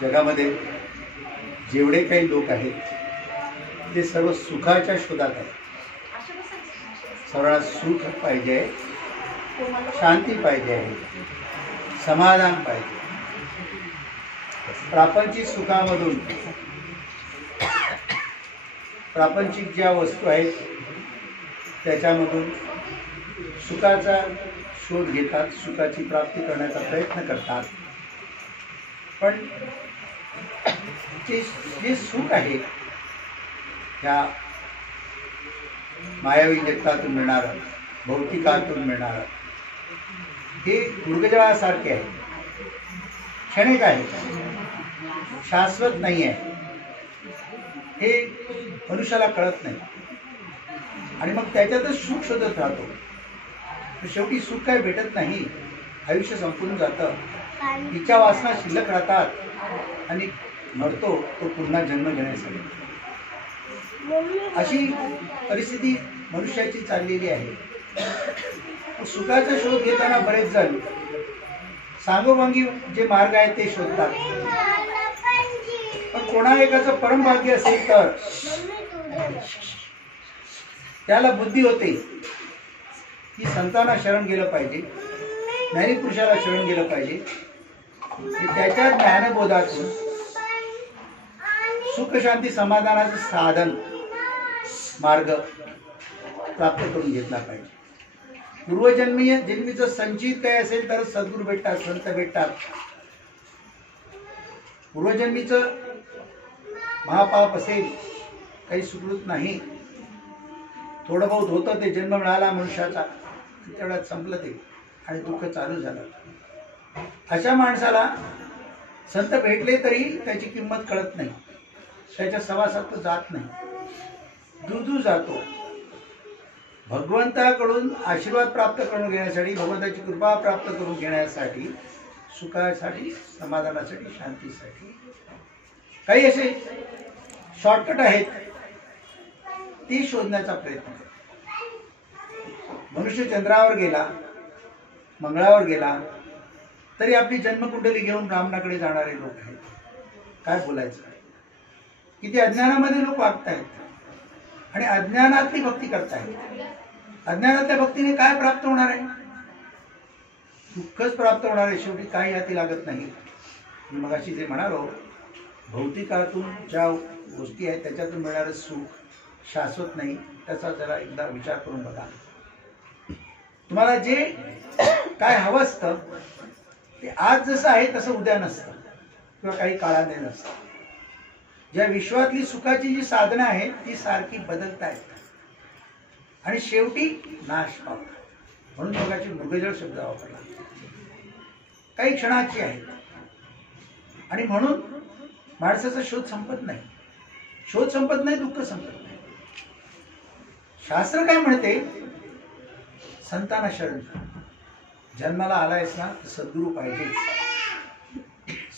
जगामध्ये जेवढे काही लोक आहेत ते सर्व सुखाच्या शोधात आहेत. सर्वांना सुख पाहिजे, शांती पाहिजे आहे, समाधान पाहिजे. प्रापंचिक सुखामधून प्रापंचिक ज्या वस्तू आहेत त्याच्यामधून सुखाचा शोध घेतात, सुखाची प्राप्ती करण्याचा प्रयत्न करतात. पण जे सुख आहे ह्या मायावी जगतातून मिळणारं, भौतिकातून मिळणारं, हे मृगजळासारखे आहे, क्षणिक आहे, शाश्वत नाही आहे. हे मनुष्याला कळत नाही आणि मग त्याच्यातच सुख शोधत राहतो. शेवटी सुख काही भेटत नाही, आयुष्य संपून जातं, तिच्या वासना शिल्लक राहतात आणि मरतो तो पुन्हा जन्म घेण्यासाठी. अशी परिस्थिती मनुष्याची चाललेली आहे. सुखाचा शोध घेताना बरेच जण सांगोपांगी जे मार्ग आहेत ते शोधतात. पण कोणा एकाचं परमभाग्य असेल तर त्याला बुद्धी होते की संतांना शरण गेलं पाहिजे, ज्ञानीपुरुषाला शरण गेलं पाहिजे. त्याच्या ज्ञानबोधातून सुख शांती समाधानाचं साधन मार्ग प्राप्त करून घेतला पाहिजे. पूर्वजन्मीचं संचित काय असेल तर सद्गुरू भेटतात, संत भेटतात. पूर्वजन्मीचं महापाप असेल, काही सुकृत नाही, थोडं बहुत होतं, ते जन्म मिळाला मनुष्याचा, तेवढ्यात संपलं ते आणि दुःख चालू झालं. अशा माणसाला संत भेटले तरी त्याची किंमत कळत नाही, त्याच्या सवासात तो जात नाही, दूर जातो. भगवंताकडून आशीर्वाद प्राप्त करून घेण्यासाठी, भगवंताची कृपा प्राप्त करून घेण्यासाठी, सुखासाठी, समाधानासाठी, शांतीसाठी काही असे शॉर्टकट आहेत ते शोधण्याचा प्रयत्न करतो. मनुष्य चंद्रावर गेला, मंगळावर गेला तरी आपली जन्मकुंडली घेऊन ब्राह्मणाकडे जाणारे लोक आहेत. काय बोलायचं, किती अज्ञानामध्ये लोक वागत आहेत आणि अज्ञानातली भक्ती करतायत. अज्ञानातल्या भक्तीने काय प्राप्त होणार आहे? दुःखच प्राप्त होणार आहे. शेवटी काही हाती लागत नाही. मी मगाशी जे म्हणालो, भौतिकातून ज्या गोष्टी आहेत त्याच्यातून मिळणारं सुख शाश्वत नाही, त्याचा जरा एकदा विचार करून बघा. तुम्हाला जे काय हवं असतं ते आज जसं आहे तसं उद्या नसतं किंवा काही काळाने नसतं. ज्या विश्वातली सुखाची जी साधनं आहेत ती सारखी बदलत आहेत आणि शेवटी नाश पावतात. म्हणून मगाशी मृगजळ शब्द वापरला. काही क्षणाची आहे आणि म्हणून माणसाचा शोध संपत नाही. शोध संपत नाही, दुःख संपत नाही. शास्त्र काय म्हणते? संतांना शरण. जन्माला आलायस ना, सद्गुरू पाहिजेच.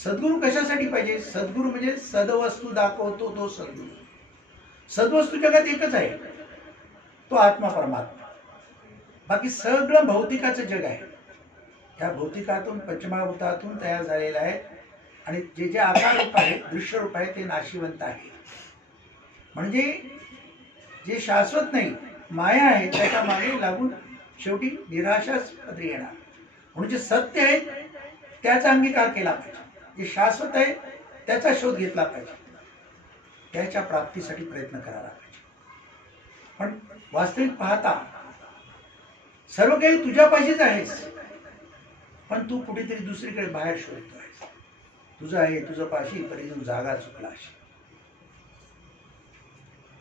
सद्गुरू कशासाठी पाहिजे? सद्गुरू म्हणजे सदवस्तू दाखवतो तो सद्गुरू. सद्वस्तू जगात एकच आहे, तो आत्मा परमात्मा. बाकी सगळं भौतिकाचं जग आहे. त्या भौतिकातून पंचमहाभूतातून तयार झालेलं आहे आणि जे जे आकार रूप आहेत, दृश्य रूप आहे, ते नाशिवंत आहे. म्हणजे जे शाश्वत नाही, माया आहे, त्याच्या मागे लागून शेवटी निराशाच पदरी येणार. म्हणजे सत्य आहे त्याचा अंगीकार केला पाहिजे, जे शाश्वत आहे त्याचा शोध घेतला पाहिजे, त्याच्या प्राप्तीसाठी प्रयत्न करायला पाहिजे. पण वास्तविक पाहता सर्व काही तुझ्यापाशीच आहेस, पण तू कुठेतरी दुसरीकडे बाहेर शोधतो आहेस. तुझं आहे तुझं पाशी, परिजून जागा चुकलास.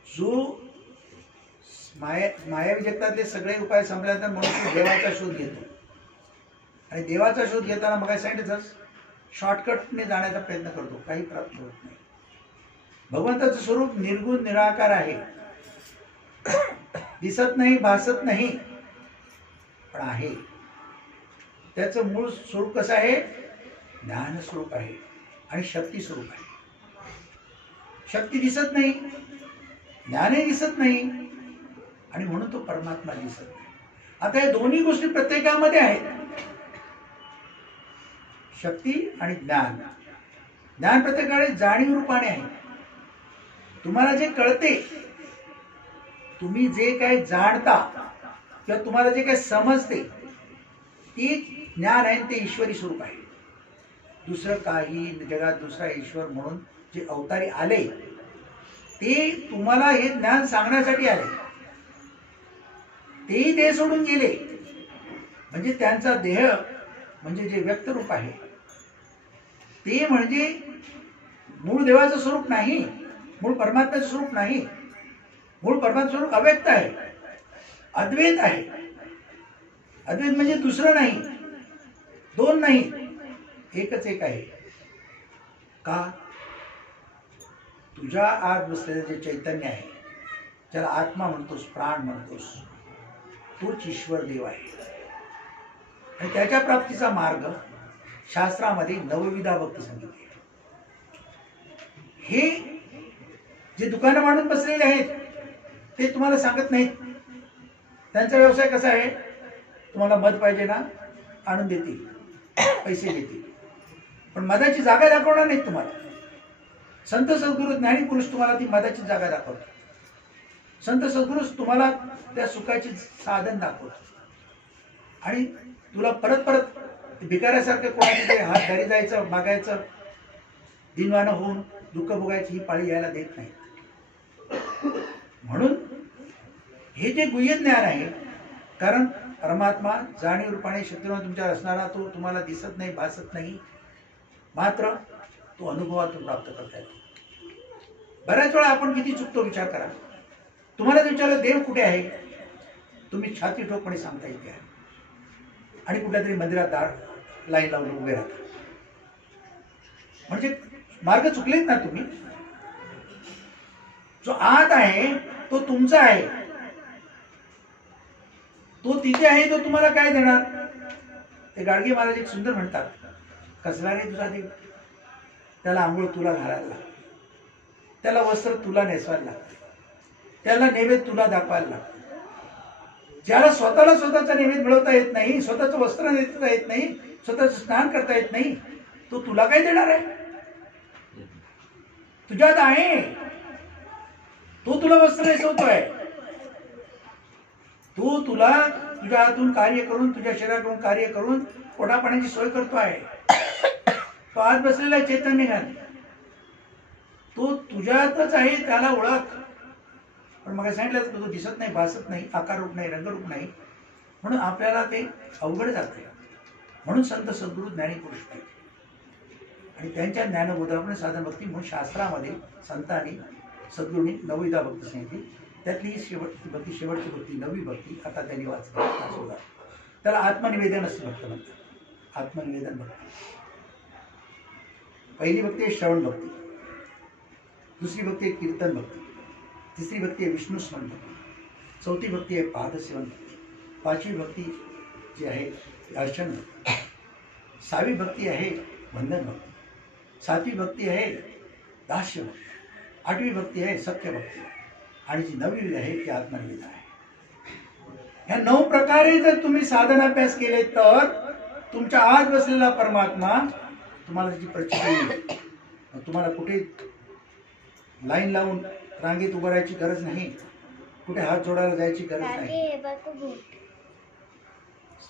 जो मायावी जगतातले सगळे उपाय संपल्यानंतर म्हणून तू देवाचा शोध घेतो आणि देवाचा शोध घेताना मग सांगितलंच शॉर्टकटने जाण्याचा प्रयत्न करतो, काही प्राप्त होत नाही. भगवंताचं स्वरूप निर्गुण निराकार आहे, दिसत नाही, भासत नाही, पण आहे. त्याचं मूळ स्वरूप कसं आहे? ज्ञान स्वरूप आहे आणि शक्ती स्वरूप आहे. शक्ती दिसत नाही, ज्ञानही दिसत नाही आणि म्हणून तो परमात्मा दिसत नाही. आता या दोन्ही गोष्टी प्रत्येकामध्ये आहेत, शक्ती आणि ज्ञान. ज्ञान प्रत्येकाकडे जाणीव रूपाने आहे. तुम्हाला जे कळते, तुम्ही जे काही जाणता किंवा तुम्हाला जे काही समजते ते ज्ञान आहे, ते ईश्वरी स्वरूप आहे. दुसरं काही जगात दुसरा ईश्वर म्हणून जे अवतारी आले ते तुम्हाला हे ज्ञान सांगण्यासाठी आले. तेही देह सोडून गेले. म्हणजे त्यांचा देह म्हणजे जे व्यक्त रूप आहे ते म्हणजे मूळ देवाचं स्वरूप नाही, मूळ परमात्म्याचं स्वरूप नाही. मूळ परमात्मा स्वरूप अव्यक्त आहे, अद्वैत आहे. अद्वैत म्हणजे दुसरं नाही, दोन नाही, एकच एक आहे. का? तुझ्या आत बसलेलं जे चैतन्य आहे, ज्याला आत्मा म्हणतोस, प्राण म्हणतोस, तोच ईश्वर देव आहे. आणि त्याच्या प्राप्तीचा मार्ग शास्त्रामध्ये नवविधा भक्ती सांगितली. हे जे दुकानं मांडून बसलेले आहेत ते तुम्हाला सांगत नाहीत. त्यांचा व्यवसाय कसा आहे? तुम्हाला मध पाहिजे ना, आणून देतील, पैसे देतील, पण मधाची जागा दाखवणार नाहीत तुम्हाला. संत सद्गुरू ज्ञानी पुरुष तुम्हाला ती मधाची जागा दाखवतो. संत सद्गुरूच तुम्हाला त्या सुखाची साधन दाखवतो. आणि तुला परत परत भिकाऱ्यासारखं कोणाचे हात धरी जायचं, मागायचं, दिनवानं होऊन दुःख भोगायची ही पाळी यायला देत नाही. म्हणून हे जे गुह्य ज्ञान आहे, कारण परमात्मा जाणीव रूपाने शक्तिमान तुमच्यावर असणारा तो तुम्हाला दिसत नाही, भासत नाही, मात्र तो अनुभवातून प्राप्त करता येतो. बऱ्याच वेळा आपण किती चुकतो विचार करा. तुम्हाला जर विचारलं देव कुठे आहे, तुम्ही छाती ठोकपणे सांगता येते आहे. आणि कुठल्या तरी मंदिरात दार लाईन लावून उभे राहता. म्हणजे मार्ग चुकलेत ना तुम्ही. जो आत आहे तो तुमचा आहे, तो तिथे आहे, तो तुम्हाला काय देणार? ते गाडगे महाराज एक सुंदर म्हणतात, कसला रे तुझा देव? त्याला आंघोळ तुला घालायला लागते, त्याला वस्त्र तुला नेसवायला लागते, त्याला नैवेद्य तुला दाखवायला लागते. ज्याला स्वतःचा नैवेद्य मिळवता येत नाही, स्वतःचं वस्त्र नेसता येत नाही, स्वतःचं स्नान करता येत नाही, तो तुला काय देणार आहे? तुझ्यात आहे, तो तुला वस्त्र नेसवतोय, तो तुला तुझ्या हातून कार्य करून, तुझ्या शरीराकडून कार्य करून पोटापाण्याची सोय करतोय. तो आत बसलेला चैतन्य ज्ञान, तो तुझ्यातच आहे, त्याला ओळख. पण मग सांगितलं तो दिसत नाही, भासत नाही, आकार रूप नाही, रंगरूप नाही, म्हणून आपल्याला ते अवघड जाते. म्हणून संत सद्गुरू ज्ञानी पुरुष पाहिजे. आणि त्यांच्या ज्ञानबोधाप्रमाणे साधन भक्ती म्हणून शास्त्रामध्ये संतांनी सद्गुरूंनी नवविधा भक्ती सांगितली. त्यातली शेवटची भक्ती, शेवटची भक्ती नवी भक्ती आता त्यांनी वाचली. त्याला आत्मनिवेदन असे भक्त म्हणतात. आत्मनिवेदन भक्ती. पहिली भक्ती आहे श्रवण भक्ती, दुसरी भक्ती आहे कीर्तन भक्ती, तिसरी भक्ती आहे विष्णू स्मरण भक्ती, चौथी भक्ती आहे पादसेवन भक्ती, पाचवी भक्ती जी आहे अर्चन भक्ती, सहावी भक्ती आहे वंदन भक्ती, सातवी भक्ती आहे दास्य भक्ती, आठवी भक्ती आहे सत्य भक्ती, आणि जी नववी आहे ती आत्मनिवेदन आहे. ह्या 9 प्रकारे जर तुम्ही साधनाभ्यास केले तर तुमच्या आत बसलेला परमात्मा तुम्हाला त्याची प्रचिती येईल. तुम्हाला कुठे लाईन लावून रांगेत उभं राहायची गरज नाही, कुठे हात जोडायला जायची गरज नाही.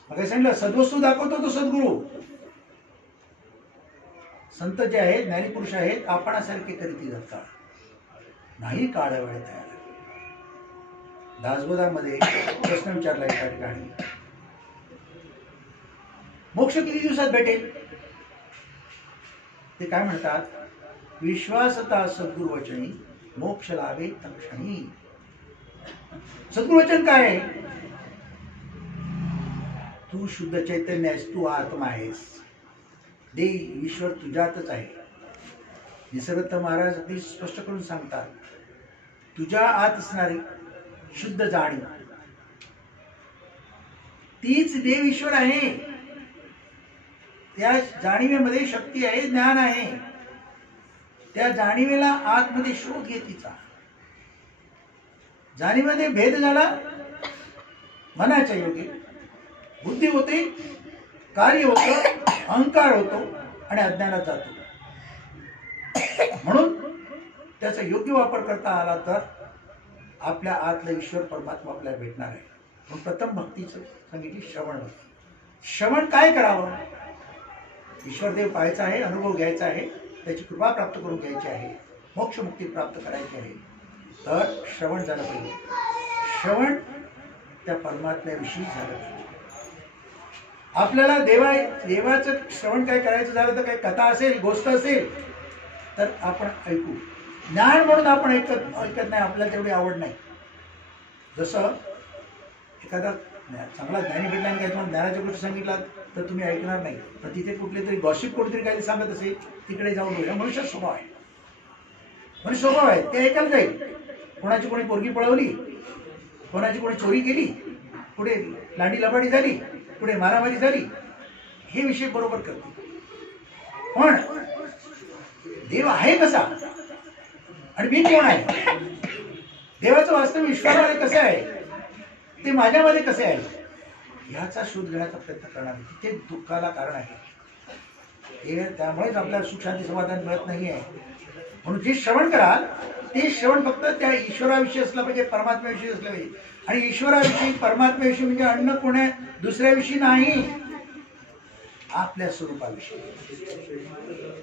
मग सांगितलं सद्वस्तू दाखवतो तो सद्गुरू. संत जे आहेत, ज्ञानीपुरुष आहेत, आपणासारखे करीती जातात, नाही काळ वेळ तयार. दासबोधामध्ये प्रश्न विचारला एका ठिकाणी, मोक्ष किती दिवसात भेटेल? ते काय म्हणतात, विश्वासता सद्गुरु वचनी मोक्ष लाभे तत्क्षणी. सद्गुरु वचन काय आहे? तू शुद्ध चैतन्य आहेस, तू आत्मा आहेस, देव ईश्वर तुझ्यातच आहे. निसर्गदत्त महाराज अगदी स्पष्ट करून सांगतात, तुझ्या आत असणारी शुद्ध जाणीव तीच देव ईश्वर आहे. त्या जाणीवेमध्ये शक्ती आहे, ज्ञान आहे. त्या जाणीवेला आतमध्ये शोध घे तिचा. जाणीवेमध्ये भेद झाला, मनाच्या योगे बुद्धी होते, कार्य होतं, अहंकार होतो आणि अज्ञानात जातो. म्हणून त्याचा योग्य वापर करता आला तर आपल्या आतला ईश्वर परमात्मा आपल्याला भेटणार आहे. म्हणून प्रथम भक्तीचं सांगितली श्रवण भक्ती. श्रवण काय करावं? ईश्वरदेव पाहायचा आहे, अनुभव घ्यायचा आहे, त्याची कृपा प्राप्त करून घ्यायची आहे, मोक्ष मुक्ती प्राप्त करायची आहे, तर श्रवण झालं पाहिजे. श्रवण त्या परमात्म्याविषयी झालं पाहिजे. आपल्याला देवाचं श्रवण काय करायचं झालं तर काही कथा असेल, गोष्ट असेल तर आपण ऐकू. ज्ञान म्हणून आपण ऐकत नाही, आपल्याला तेवढी आवड नाही. जसं एखादा चांगला ज्ञानी भेटला काय तुम्हाला ज्ञानाच्या गोष्टी सांगितला तर तुम्ही ऐकणार नाही, पण तिथे कुठले तरी गॉसिप कोणतरी काही सांगत असेल तिकडे जाऊन बोला. मनुष्य स्वभाव आहे, मनुष्य स्वभाव आहे, ते ऐकायला जाईल. कोणाची कोणी पोरगी पळवली, कोणाची कोणी चोरी केली, पुढे लांडी लबाडी झाली, पुढे मारामारी झाली, हे विषय बरोबर करते. पण देव आहे कसा आणि मी कोण आहे, देवाचं वास्तव ईश्वरामध्ये कसं आहे, ते माझ्यामध्ये कसे आहे, ह्याचा शोध घेण्याचा प्रयत्न करणार. ते दुःखाला कारण आहे. त्यामुळेच आपल्याला सुख शांती समाधान मिळत नाही आहे. म्हणून जे श्रवण कराल ते श्रवण फक्त त्या ईश्वराविषयी असलं पाहिजे, परमात्म्याविषयी असलं पाहिजे. आणि ईश्वराविषयी परमात्म्याविषयी म्हणजे अन्न कोण्या दुसऱ्याविषयी नाही, आपल्या स्वरूपाविषयी.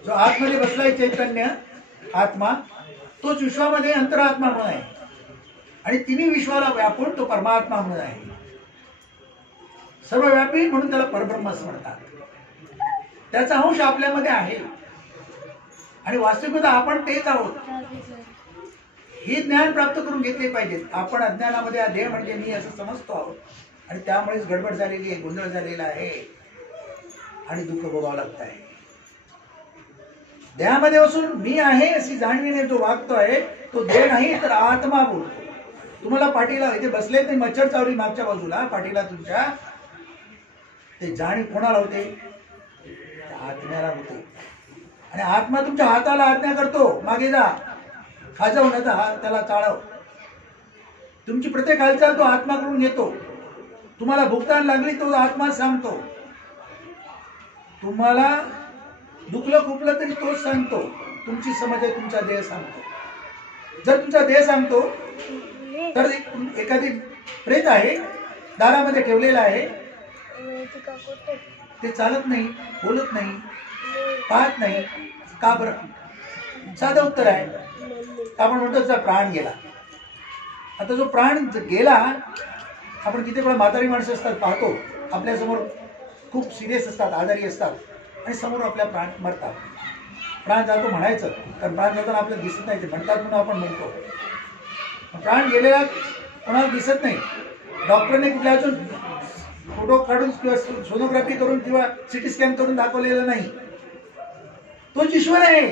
जो आतमध्ये बसलाय चैतन्य आत्मा, तोच विश्वामध्ये अंतरात्मा म्हणून आहे आणि तिन्ही विश्वाला व्यापून तो परमात्मा म्हणून आहे. सर्वव्यापी म्हणून त्याला परब्रह्म असं म्हणतात. त्याचा अंश आपल्यामध्ये आहे आणि वास्तविकता आपण तेच आहोत. हे ज्ञान प्राप्त करून घेतले पाहिजेत. आपण अज्ञानामध्ये हा देह म्हणजे मी असं समजतो आहोत आणि त्यामुळेच गडबड झालेली आहे, गोंधळ झालेला आहे आणि दुःख भोगावं लागत आहे. देहामध्ये बसून मी आहे अशी जाणीवीने जो वागतो आहे तो देह नाही तर आत्मा बोलतो. तुम्हाला पाठीला इथे बसले ते मच्छर चावली मागच्या बाजूला पाठीला तुमच्या, ते जाणीव कोणाला होते? आत्म्याला होते. आणि आत्मा तुमच्या हाताला आज्ञा करतो, मागे जा, खाजव न त्याला चाळव. तुमची प्रत्येक हालचाल तो आत्मा करून घेतो. तुम्हाला भुकतान लागली तो आत्मा सांगतो. तुम्हाला दुखलं खुपलं तरी तोच सांगतो. तुमची समज आहे, तुमचा देह सांगतो. जर तुमचा देह सांगतो तर एखादी प्रेत आहे दारामध्ये ठेवलेला आहे, ते चालत नाही, बोलत नाही, पाहत नाही, का बरं? साधं उत्तर आहे. आपण म्हणतो त्याचा प्राण गेला. आता जो प्राण गेला, आपण किती वेळा म्हातारी माणसं असतात पाहतो, आपल्यासमोर खूप सिरियस असतात, आजारी असतात आणि समोर आपल्या प्राण मरतात. प्राण जातो म्हणायचं, कारण प्राण जाताना आपल्याला दिसत नाही, ते म्हणतात म्हणून आपण म्हणतो. प्राण गेलेला कोणाला दिसत नाही. डॉक्टरने कुठल्या अजून फोटो काढून किंवा सोनोग्राफी करून किंवा सिटी स्कॅन करून दाखवलेलं नाही. तोच ईश्वर आहे.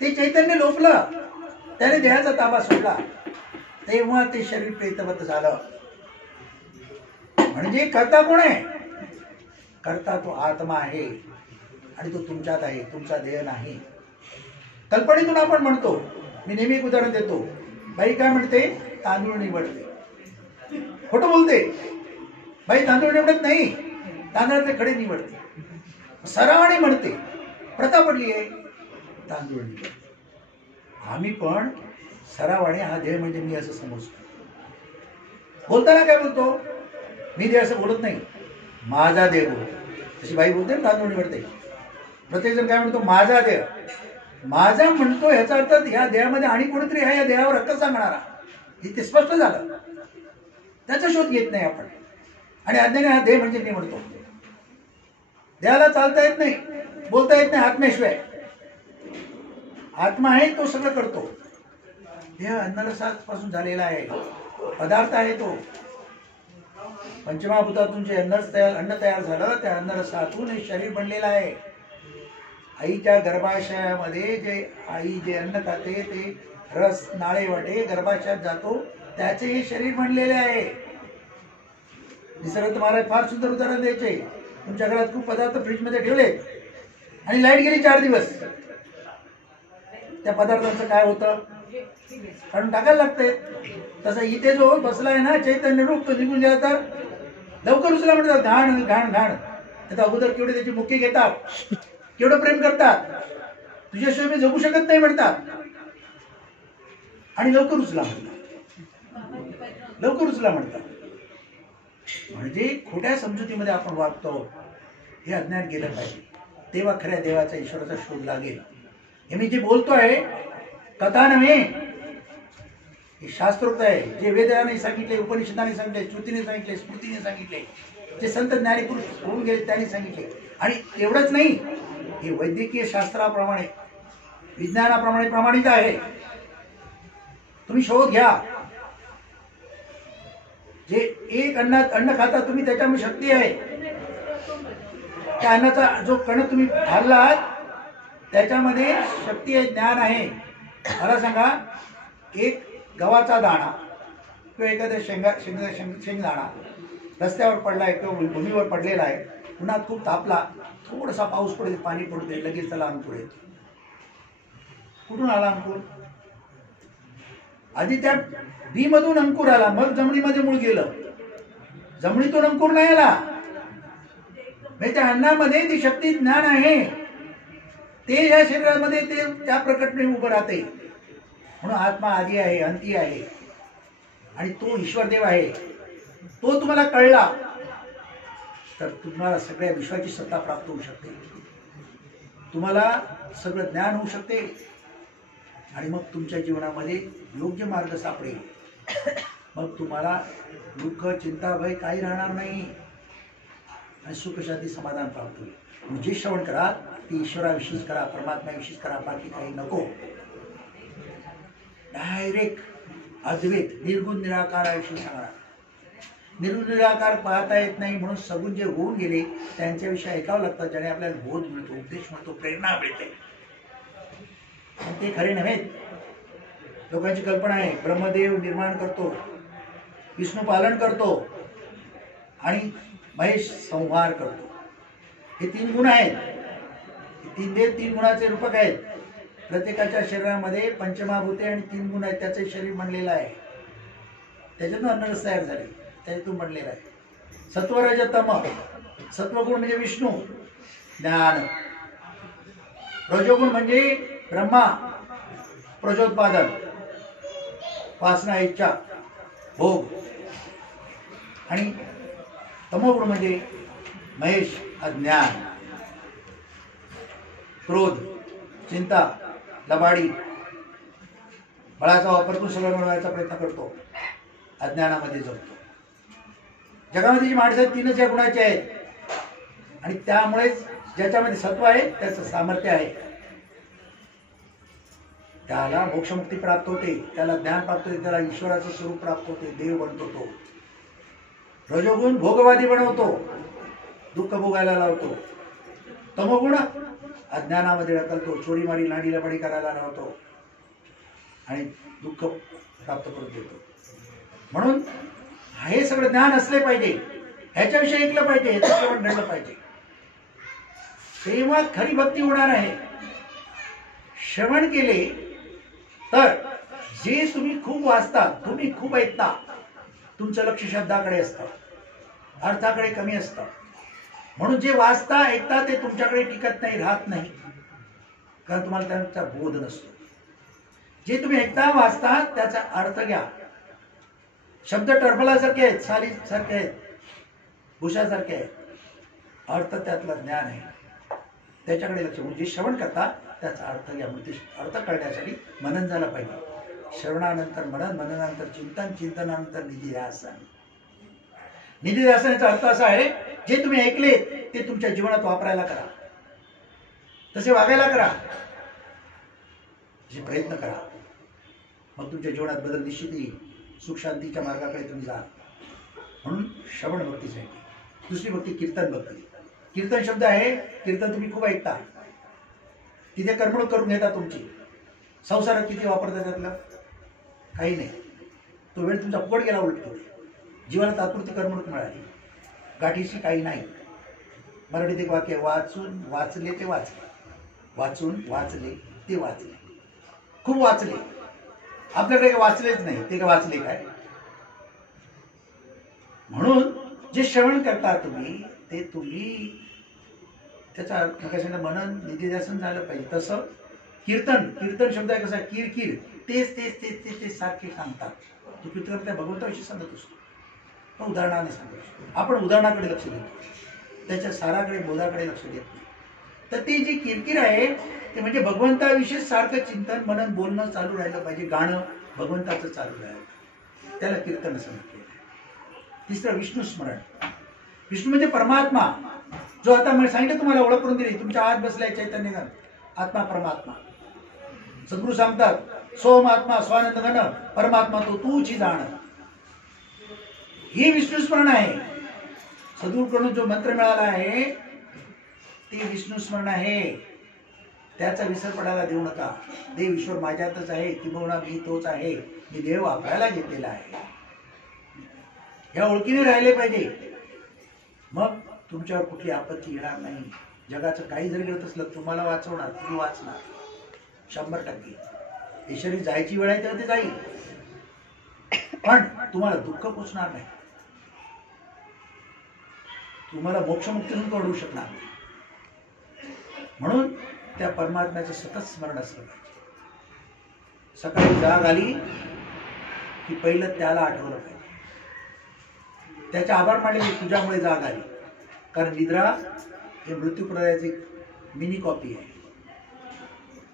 ते चैतन्य लोपलं, त्याने देहाचा ताबा सोडला, तेव्हा ते शरीर प्रेतवत झालं. म्हणजे कर्ता कोण आहे? कर्ता तो आत्मा आहे आणि तो तुमच्यात आहे, तुमचा देह नाही. कल्पनेतून आपण म्हणतो. मी नेहमी एक उदाहरण देतो. बाई काय म्हणते? तांदूळ निवडते. खोटं बोलते. बाई तांदूळ निवडत नाही, तांदळातले खडे निवडते. सरावाने म्हणते, प्रथा पडली आहे, तांदूळ निवडते. आम्ही पण सरावाने हा देह म्हणजे मी असं समजतो. बोलताना काय बोलतो? मी देह असं बोलत नाही, माझा देह बोलतो. तशी बाई बोलते ना, तांदूळ निवडते. प्रत्येक जण काय म्हणतो? माझा देह. माझा म्हणतो ह्याचा अर्थ ह्या देहामध्ये आणि कोणीतरी आहे, या देहावर हक्क सांगणारा. इथे स्पष्ट झालं. त्याचा शोध घेत नाही आपण आणि अज्ञानी हा देह म्हणजे मी म्हणतो. देहाला चालता येत नाही, बोलता येत नाही आत्म्याशिवाय. आत्मा आहे तो सगळं करतो. देह अन्नरसापासून झालेला आहे, पदार्थ आहे तो. पंचमहाभूतातून जे अन्न तयार झालं त्या अन्नरसातून हे शरीर बनलेलं आहे. आईच्या गर्भाशयामध्ये जे आई जे अन्न खाते ते रस नाळे वाटे गर्भाशयात जातो, त्याचे हे शरीर बनलेले आहे. निसर्ग महाराज फार सुंदर उदाहरण द्यायचे. तुमच्या घरात खूप पदार्थ फ्रीजमध्ये ठेवले आणि लाईट गेली 4 दिवस, त्या पदार्थांचं काय होतं? काढून टाकायला लागतंय. तसं इथे जो बसलाय ना चैतन्य रूप, तो निघून गेला तर लवकर उचला म्हणतात. घाण घाण घाण. आता अगोदर केवढे त्याची मुक्की घेतात, केवढं प्रेम करतात. तुझ्याशिवाय मी जगू शकत नाही म्हणतात आणि लवकर उचला म्हणतात, लवकर उचला म्हणतात. म्हणजे खोट्या समजुतीमध्ये आपण वागतो, हे अज्ञान गेलं पाहिजे. तेव्हा खऱ्या देवाचा ईश्वराचा शोध लागेल. हे मी जे बोलतो आहे कथा नव्हे, हे शास्त्रोक्त आहे. जे वेदाने सांगितले, उपनिषदाने सांगितले, श्रुतीने सांगितले, स्मृतीने सांगितले, जे संत ज्ञानी पुरुष होऊन गेले त्यांनी सांगितले. आणि एवढंच नाही, हे वैद्यकीय शास्त्राप्रमाणे विज्ञानाप्रमाणे प्रमाणित आहे. तुम्ही शोध घ्या. जे एक अन्न खाता तुम्ही त्याच्यामध्ये शक्ती आहे. त्या अन्नाचा जो कण तुम्ही खाल्लात त्याच्यामध्ये शक्ती आहे, ज्ञान आहे. मला सांगा, एक गव्हाचा दाणा किंवा एखाद्या शेंगदाणा रस्त्यावर पडलाय किंवा भूमीवर पडलेला आहे, उन्हात खूप तापला, थोडासा पाऊस पडेल, पाणी पडते, लगेच त्याला अंकुर येतो. कुठून आला अंकुर? आधी त्या बी मधून अंकुर आला, मग जमिनीमध्ये मूळ गेलं. जमिनीतून अंकुर नाही आला. म्हणजे त्या अन्नामध्ये ती शक्ती ज्ञान आहे, ते या शरीरामध्ये ते त्या प्रकटने उभं राहते. म्हणून आत्मा आधी आहे, अंती आहे आणि तो ईश्वर देव आहे. तो तुम्हाला कळला तर तुम्हाला सगळ्या विश्वाची सत्ता प्राप्त होऊ शकते, तुम्हाला सगळं ज्ञान होऊ शकते आणि मग तुमच्या जीवनामध्ये योग्य मार्ग सापडेल. मग तुम्हाला दुःख, चिंता, भय काही राहणार नाही आणि सुख, शांती, समाधान प्राप्त होईल. जे श्रवण करा ते ईश्वराविषयीच करा, परमात्म्याविषयीच करा, बाकी काही नको. डायरेक्ट अद्वैत निर्गुण निराकाराविषयी सांगा. निर्गुण निराकार पाहता येत नाही म्हणून सगुण जे होऊन गेले त्यांच्याविषयी ऐकावं लागतं, ज्याने आपल्याला बोध मिळतो, उपदेश मिळतो, प्रेरणा मिळते. पण ते खरे नव्हेत. लोकांची कल्पना आहे ब्रह्मदेव निर्माण करतो, विष्णू पालन करतो आणि महेश संहार करतो. हे 3 गुण आहेत. 3 देव 3 गुणाचे रूपक आहेत. प्रत्येकाच्या शरीरामध्ये पंचमहाभूते आणि 3 गुण आहेत. त्याचे शरीर बनलेलं आहे, त्याच्यातून अन्नरस तयार झाले, त्याच्यातून बनलेला आहे. सत्व, रज, तम. सत्वगुण म्हणजे विष्णू, ज्ञान. रजोगुण म्हणजे ब्रह्मा, प्रजोत्पादन, वासना, इच्छा, भोग. आणि तमोगुण म्हणजे महेश, अज्ञान, क्रोध, चिंता, लबाडी, बळाचा वापर करून सगळं मिळवायचा प्रयत्न करतो, अज्ञानामध्ये जगतो. जगामध्ये जी माणसं आहेत 3च या गुणाची आहेत आणि त्यामुळेच ज्याच्यामध्ये सत्व आहे त्याचं सामर्थ्य आहे, त्याला मोक्षमुक्ती प्राप्त होते, त्याला ज्ञान प्राप्त होते, त्याला ईश्वराचं स्वरूप प्राप्त होते, देव बनतो तो. रजोगुण भोगवादी बनवतो, दुःख भोगायला लावतो. तमोगुण अज्ञानामध्ये ढकलतो, चोरीमारी, लांडी लबाडी करायला लावतो आणि दुःख प्राप्त करून देतो. म्हणून हे सगळं ज्ञान असले पाहिजे, ह्याच्याविषयी ऐकलं पाहिजे, ह्याचं श्रवण घडलं पाहिजे, तेव्हा खरी भक्ती होणार आहे. श्रवण केले तर जे तुम्ही खूप वाचता, तुम्ही खूप ऐकता, तुमचं लक्ष शब्दाकडे असतं, अर्थाकडे कमी असतं. म्हणून जे वाचता ऐकता ते तुमच्याकडे टिकत नाही, राहत नाही, कारण तुम्हाला त्यांचा बोध नसतो. जे तुम्ही ऐकता वाचता त्याचा अर्थ घ्या. शब्द टरफलासारखे आहेत, सालीसारखे आहेत, भुशासारखे आहेत, अर्थ त्यातलं ज्ञान आहे, त्याच्याकडे लक्ष. म्हणजे श्रवण करता त्याचा अर्थ घ्या. म्हणजे अर्थ कळण्यासाठी मनन झालं पाहिजे. श्रवणानंतर मनन, मननानंतर चिंतन, चिंतनानंतर निधिध्यासन. निधिध्यासनाचा अर्थ असा आहे, जे तुम्ही ऐकले ते तुमच्या जीवनात वापरायला करा, तसे वागायला करा, जे प्रयत्न करा, मग तुमच्या जीवनात बदल निश्चित येईल. सुख शांतीच्या मार्गाकडे तुम्ही जा. म्हणून श्रवण भक्तीच आहे. दुसरी भक्ती कीर्तन भक्ती. कीर्तन शब्द आहे, कीर्तन तुम्ही खूप ऐकता, तिथे करमणूक करून घेता तुमची. संसारात किती वापरता त्यातलं काही नाही, तो वेळ तुमचा फुकट गेला. उलटतो जीवनात तात्पुरती करमणूक मिळाली, गाठीशी काही नाही. मराठीत एक वाक्य, वाचून वाचले ते वाचले, वाचून वाचले ते वाचले. खूप वाचले, आपल्याकडे वाचलेच नाही, ते का वाचले काय. म्हणून जे श्रवण करता तुम्ही ते तुम्ही त्याचा मनन निधिध्यासन झालं पाहिजे. तसं कीर्तन, कीर्तन शब्द आहे कसा, किरकिर, तेच तेच तेच तेच तेच सारखे सांगतात. तो कीर्तन त्या भगवंताविषयी सांगत असतो, पण उदाहरणाने सांगत असतो. आपण उदाहरणाकडे लक्ष देतो, त्याच्या साराकडे बोधाकडे लक्ष देत नाही. तर ती जी किरकिर आहे ते म्हणजे भगवंताविषयी सारखं चिंतन मनन बोलणं चालू राहिलं पाहिजे, गाणं भगवंताचं चालू राहिलं पाहिजे, त्याला कीर्तन असं म्हटलेलं आहे. तिसरं विष्णू स्मरण. विष्णू म्हणजे परमात्मा, जो आता मी सांगितलं तुम्हाला ओळख करून दिली, तुमच्या आत बसलाय चैतन्य घन, आत्मा परमात्मा. सद्गुरू सांगतात सोम आत्मा स्वानंद घन परमात्मा तो तूची जाण. ही विष्णू स्मरण आहे. सद्गुरूकडून जो मंत्र मिळाला आहे ते विष्णू स्मरण आहे. त्याचा विसर पडायला देऊ नका. देव ईश्वर माझ्यातच आहे, किंबहुना मी तोच आहे, मी देव आपल्याला घेतलेला आहे. या ओळखीने राहिले पाहिजे, मग तुमच्यावर कुठली आपत्ती येणार नाही. जगाचं काही जरी घडत असलं तुम्हाला वाचवणार, तुम्ही वाचणार 100%. ईश्वरी जायची वेळ आहे तेव्हा ते जाईल, पण तुम्हाला दुःख पोचणार नाही, तुम्हाला मोक्षमुक्तीतून काढू शकणार नाही. म्हणून त्या परमात्म्याचं सतत स्मरण असलं पाहिजे. सकाळी जाग आली की पहिलं त्याला आठवलं पाहिजे, त्याचे आभार मानले, तुझ्यामुळे जाग आली. कारण निद्रा हे मृत्यूप्रदायाची मिनी कॉपी आहे.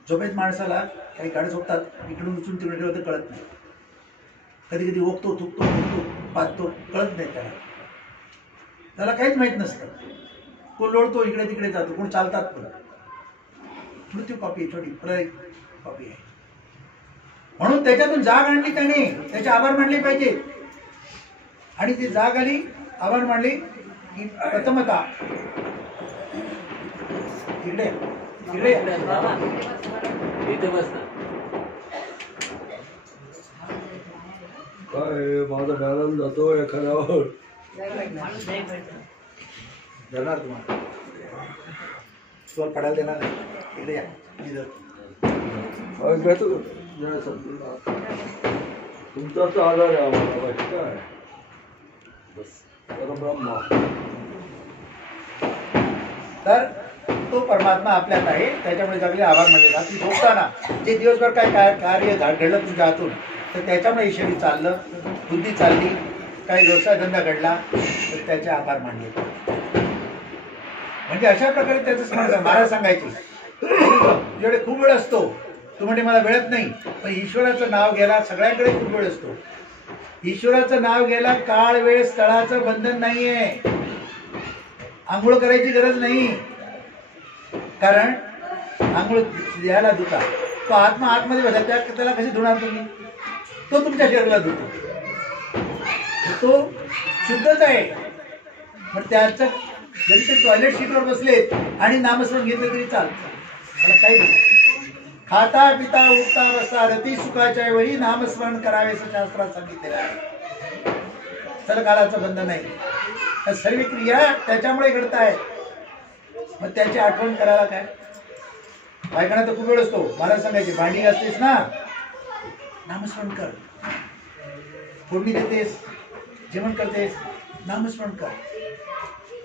झोपेत माणसाला काही गाडी झोपतात, इकडून उचलून तिकडे ठेवतं कळत नाही. कधी कधी ओकतो, थुकतो, थुकतो, पाहतो, कळत नाही त्याला, त्याला काहीच माहीत नसतं. कोण लोळतो, इकडे तिकडे जातो, कोण चालतात. पण मृत्यू कॉपी आहे, छोटी प्रलय कॉपी आहे. म्हणून त्याच्यातून जाग आणली त्याने, त्याचे आभार मानले पाहिजे. आणि ती जाग आली, आभार मानली की प्रथमता इकडे इकडे काय माझा बॅलन्स जातो एखाद्यावर देणार तुम्हाला, तुम्हाला पडायला देणार नाही. इकडे या, तुमचाच आधार आहे आम्हाला, बाकी काय बस परब्रह्म. तर तो परमात्मा आपल्यात आहे, त्याच्यामुळे जगले आभार मानले. रात्री झोपताना जे दिवसभर काय कार्य घडलं तुमच्या हातून, तर त्याच्यामुळे ईश्वरी चाललं, बुद्धी चालली, काही व्यवसाय धंदा घडला, तर त्याचे आभार मानले. म्हणजे अशा प्रकारे त्याचं स्मरण. महाराज सांगायचे तुझ्याकडे खूप वेळ असतो, तू म्हणजे मला वेळत नाही, पण ईश्वराचं नाव घ्यायला सगळ्यांकडे खूप वेळ असतो. ईश्वराचं नाव घ्यायला काळ वेळ स्थळाचं बंधन नाहीये. आंघोळ करायची गरज नाही, कारण आंघोळ द्यायला धुता, तो आत्मा आतमध्ये बसा, त्याला कशी धुणार तुम्ही? तो तुमच्या शरीराला धुतो, तो शुद्धच आहे. मग त्याचं जरी ते टॉयलेट सीटवर बसलेत आणि नामस्मरण घेतलं तरी चालतं, त्याला काही नाही. खाता पिता उठता बसता रती सुखाच्या वेळी नामस्मरण करावे असं शास्त्रात सांगितलेलं आहे. चल काळाचं बंधन नाही. तर सर्व क्रिया त्याच्यामुळे घडत आहेत. मग त्याची आठवण करायला काय? बायकांना तर खूप वेळ असतो. मला सांगायचे भांडी घासतेस ना, नामस्मरण कर. फोडणी देतेस, जेवण करतेस, नामस्मरण कर.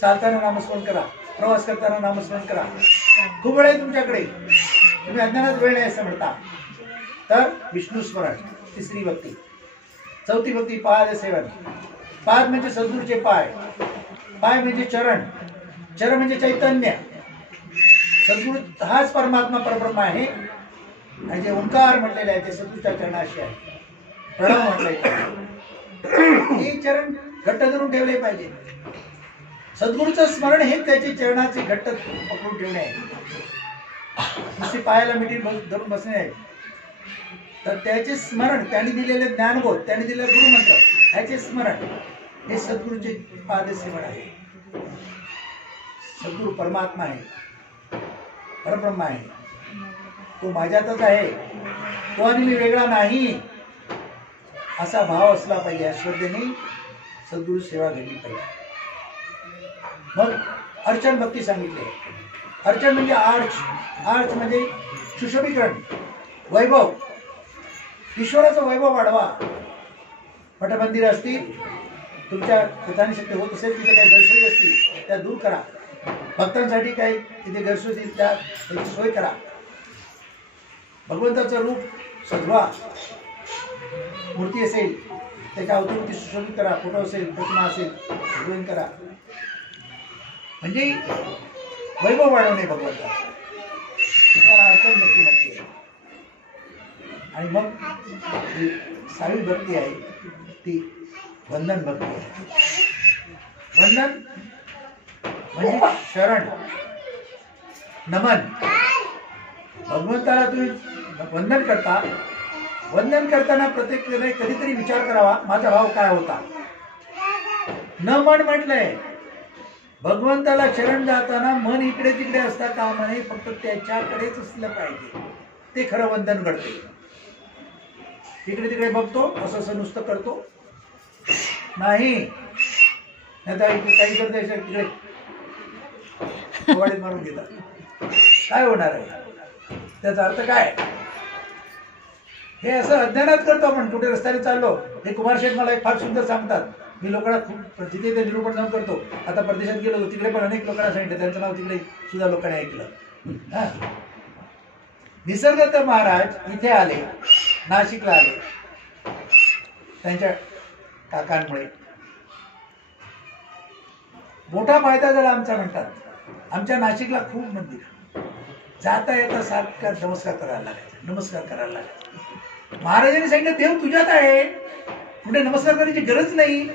चालताना नामस्मरण करा, प्रवास करताना नामस्मरण करा. खूप वेळ आहे तुमच्याकडे, तुम्ही अज्ञानात वेळ नाही असं म्हणता. तर विष्णू स्मरण तिसरी भक्ती. चौथी भक्ती पाद सेवन. पाद म्हणजे सद्गुरूचे पाय, पाय म्हणजे चरण, चरण म्हणजे चैतन्य. सद्गुरू हाच परमात्मा परब्रह्म आहे. आणि जे ओंकार म्हटलेले आहे ते सद्गुरूच्या चरणाशी आहे. प्रणव म्हटलंय, हे चरण घट्ट धरून ठेवले पाहिजे. सद्गुरूचं स्मरण हे त्याचे चरणाचे घट्ट पकडून ठेवणे आहे. नुसती पायाला मिठी धरून बसणे आहे. तर त्याचे स्मरण, त्यांनी दिलेले ज्ञानबोध, त्यांनी दिलेले गुरुमंत्र, ह्याचे स्मरण हे सद्गुरूचे पादसेवन आहे. सद्गुरू परमात्मा आहे, परब्रह्म आहे. तो माझ्यातच आहे, तो आणि मी वेगळा नाही असा भाव असला पाहिजे. या श्रद्धेने सद्गुरू सेवा घडली पाहिजे. मग अर्चन भक्ती सांगितली. अर्चन म्हणजे आर्च, आर्च म्हणजे सुशोभीकरण, वैभव. ईश्वराचं वैभव वाढवा. मठमंदिर असतील, तुमच्या कथानी शक्ती होत असेल, तिथे काही गैरसोयी असतील त्या दूर करा. भक्तांसाठी काही तिथे गैरसोयी असतील त्याची सोय करा. भगवंताचं रूप सजवा, मूर्ती असेल त्याच्या अवतीभोवती सुशोभित करा, फोटो असेल, प्रतिमा असेल, ड्रॉइंग करा, म्हणजे वैभव वाढवणे भगवंता, तुम्हाला अडचण नक्की नक्की आहे. आणि मग जी 6वी भक्ती आहे ती वंदन भक्ती आहे. वंदन म्हणजे शरण, नमन. भगवंताला तुम्ही वंदन करता. वंदन करताना प्रत्येक कधीतरी विचार करावा, माझा भाव काय होता. न मन म्हटलंय, भगवंताला शरण जाताना मन इकडे तिकडे असता कामा नये, फक्त त्याच्याकडेच असलं पाहिजे. ते खरं वंदन घडते. इकडे तिकडे बघतो, असं असं नुसतं करतो नाही, नाही तर काही करता तिकडे वाडीत मारून घेतात. काय होणार आहे त्याचा अर्थ काय. हे असं अज्ञानात करतो आपण. कुठे रस्त्याने चाललो, हे कुमार शेठ मला एक फार सुंदर सांगतात. मी लोकांना खूप तिथे ते निरूपण जाऊन करतो. आता परदेशात गेलो तिकडे पण अनेक लोकांना सांगितलं, त्यांचं नाव तिकडे सुद्धा लोकांनी ऐकलं. हा, निसर्गदत्त महाराज इथे आले, नाशिकला आले त्यांच्या काकांमुळे. मोठा फायदा झाला आमचा. म्हणतात आमच्या नाशिकला खूप मंदिर, जाता येता सारखा नमस्कार करायला लागायचा, नमस्कार करायला लागायचा. महाराजांनी सांगितलं देव तुझ्यात आहे, कुठे नमस्कार करायची गरज नाही,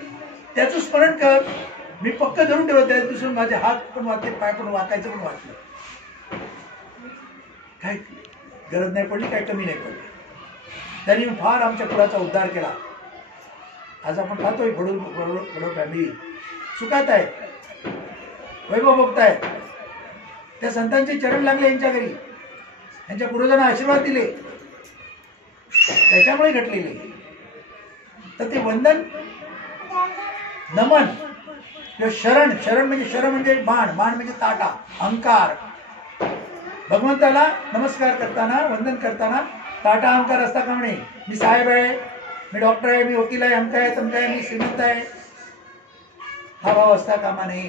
त्याचं स्मरण कर. मी पक्क धरून ठेवलं. त्या दिवसून माझे हात पण वाचले, पाय पण वाकायचं पण वाचलं. काय गरज नाही पडली, काय कमी नाही पडली. त्यांनी फार आमच्या कुळाचा उद्धार केला. आज आपण पाहतोय फडो फॅमिली सुखात आहे, वैभव बघताय. त्या संतांचे चरण लागले यांच्या घरी, यांच्या पूर्वजांना आशीर्वाद दिले, त्याच्यामुळे घटलेले. तर ते वंदन, नमन किंवा शरण. शरण म्हणजे बाण, बाण म्हणजे ताटा, अहंकार. भगवंताला नमस्कार करताना, वंदन करताना ताटा अहंकार असता का म्हणे. मी साहेब आहे, मी डॉक्टर आहे, मी वकील आहे, अमका आहे, तमका आहे, मी श्रीमंत आहे, हा भाव असता कामा नये.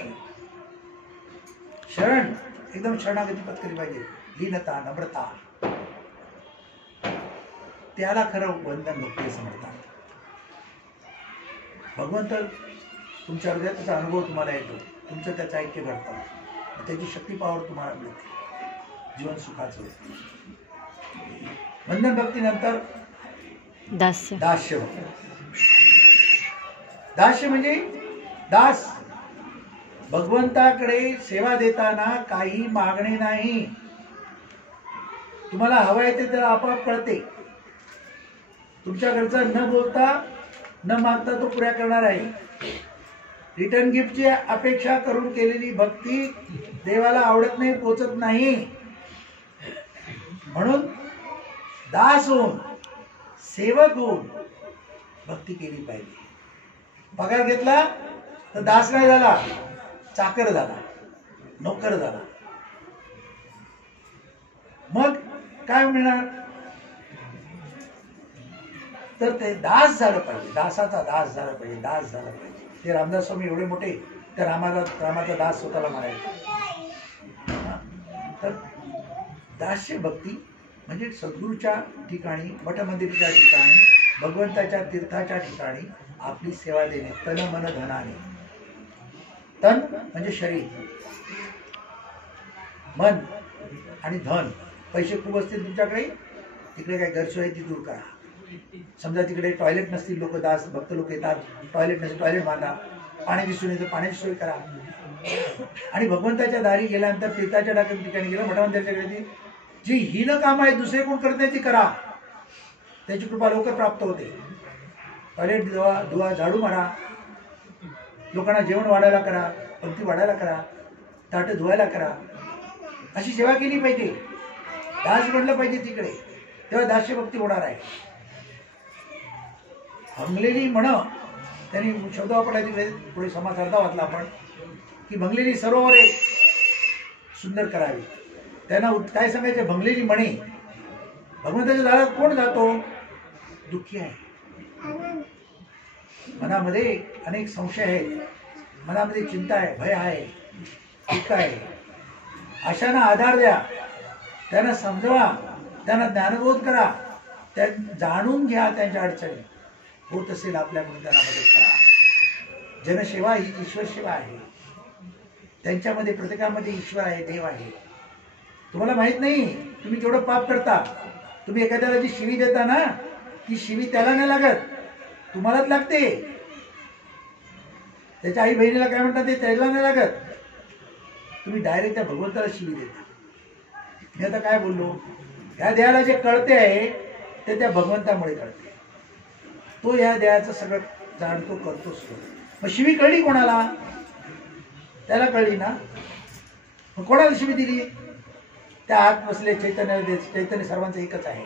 शरण एकदम शरणागती पत्करली पाहिजे. लीनता, नम्रता, त्याला खरं वंदन भक्ती असं म्हणतात. भगवंत तुमच्या हृदयाचा अनुभव तुम्हाला येतो, तुमचं त्याचं ऐक्य घडतं, त्याची शक्ती पावर तुम्हाला मिळते, जीवन सुखाचं होतं. वंदन भक्तीनंतर दास्य. दास्य दास्य म्हणजे दास. भगवंताकडे सेवा देताना काही मागणे नाही. तुम्हाला हवं आहे ते त्याला आपोआप कळते. तुमच्या घरचा न बोलता न मागता तो पुऱ्या करणार आहे. रिटर्न गिफ्टची अपेक्षा करून केलेली भक्ती देवाला आवडत नाही, पोचत नाही. म्हणून दास होऊन, सेवक होऊन भक्ती केली पाहिजे. पगार घेतला तर दास नाही झाला, चाकर झाला, नोकर झाला. मग काय मिळणार. तर ते दास झालं पाहिजे, दासाचा दास झाला पाहिजे, दास झाला पाहिजे. ते रामदास स्वामी एवढे मोठे, त्या रामाचा दास स्वतःला म्हणायचे. तर दास्य भक्ती म्हणजे सद्गुरूच्या ठिकाणी, मठमंदिराच्या ठिकाणी, भगवंताच्या तीर्थाच्या ठिकाणी आपली सेवा देणे, तन मन धनाने. तन म्हणजे शरीर, मन आणि धन. पैसे खूप असतील तुमच्याकडे, तिकडे काय गैरसोय आहे ती दूर करा. समजा तिकडे टॉयलेट नसतील, लोक दास भक्त लोक येतात, टॉयलेट नसतील, टॉयलेट बांधा. पाणी दिसून येतं, पाण्याची सोय करा. आणि भगवंताच्या दारी गेल्यानंतर तीर्थाच्या ठिकाणी गेलं, मठामंदिराच्या जी हीन काम आहे दुसरे कोण करत नाही ती करा, त्याची कृपा लवकर प्राप्त होते. टॉयलेट धुवा, झाडू मारा, लोकांना जेवण वाढायला करा, पंक्ती वाढायला करा, ताटं धुवायला करा. अशी सेवा केली पाहिजे. दास बनलं पाहिजे तिकडे, तेव्हा दास्य भक्ती होणार आहे. भंगलेली म्हण त्यांनी शब्द वापरला तिकडे, पुढे समाज अर्धा वाचला आपण, की भंगलेली सरोवरे सुंदर करावी. त्यांना काय सांगायचे, भंगलेली म्हणे. भगवंताच्या दारात कोण जातो, दुःखी आहे, मनामध्ये अनेक संशय आहेत, मनामध्ये चिंता आहे, भय आहे, दुःख आहे. अशांना आधार द्या, त्यांना समजवा, त्यांना ज्ञानबोध करा, त्या जाणून घ्या त्यांच्या अडचणी. होत असेल आपल्याकडून त्यांना मदत करा. जनसेवा ही ईश्वर सेवा आहे. त्यांच्यामध्ये प्रत्येकामध्ये ईश्वर आहे, देव आहे. तुम्हाला माहित नाही तुम्ही केवढं पाप करता. तुम्ही एखाद्याला जी शिवी देता ना, ती शिवी त्याला नाही लागत, तुम्हालाच लागते. त्याच्या आई बहिणीला काय म्हणतात ते त्याला नाही लागत. तुम्ही डायरेक्ट त्या भगवंताला शिवी देता. मी आता काय बोललो, ह्या देहाला जे कळते आहे ते त्या भगवंतामुळे कळते. तो या देहाचं सगळं जाणतो, करतो सगळं. मग शिवी कळली कोणाला? त्याला कळली ना. मग कोणाला शिवी दिली? त्या आत बसले चैतन्य. चैतन्य सर्वांचं एकच आहे.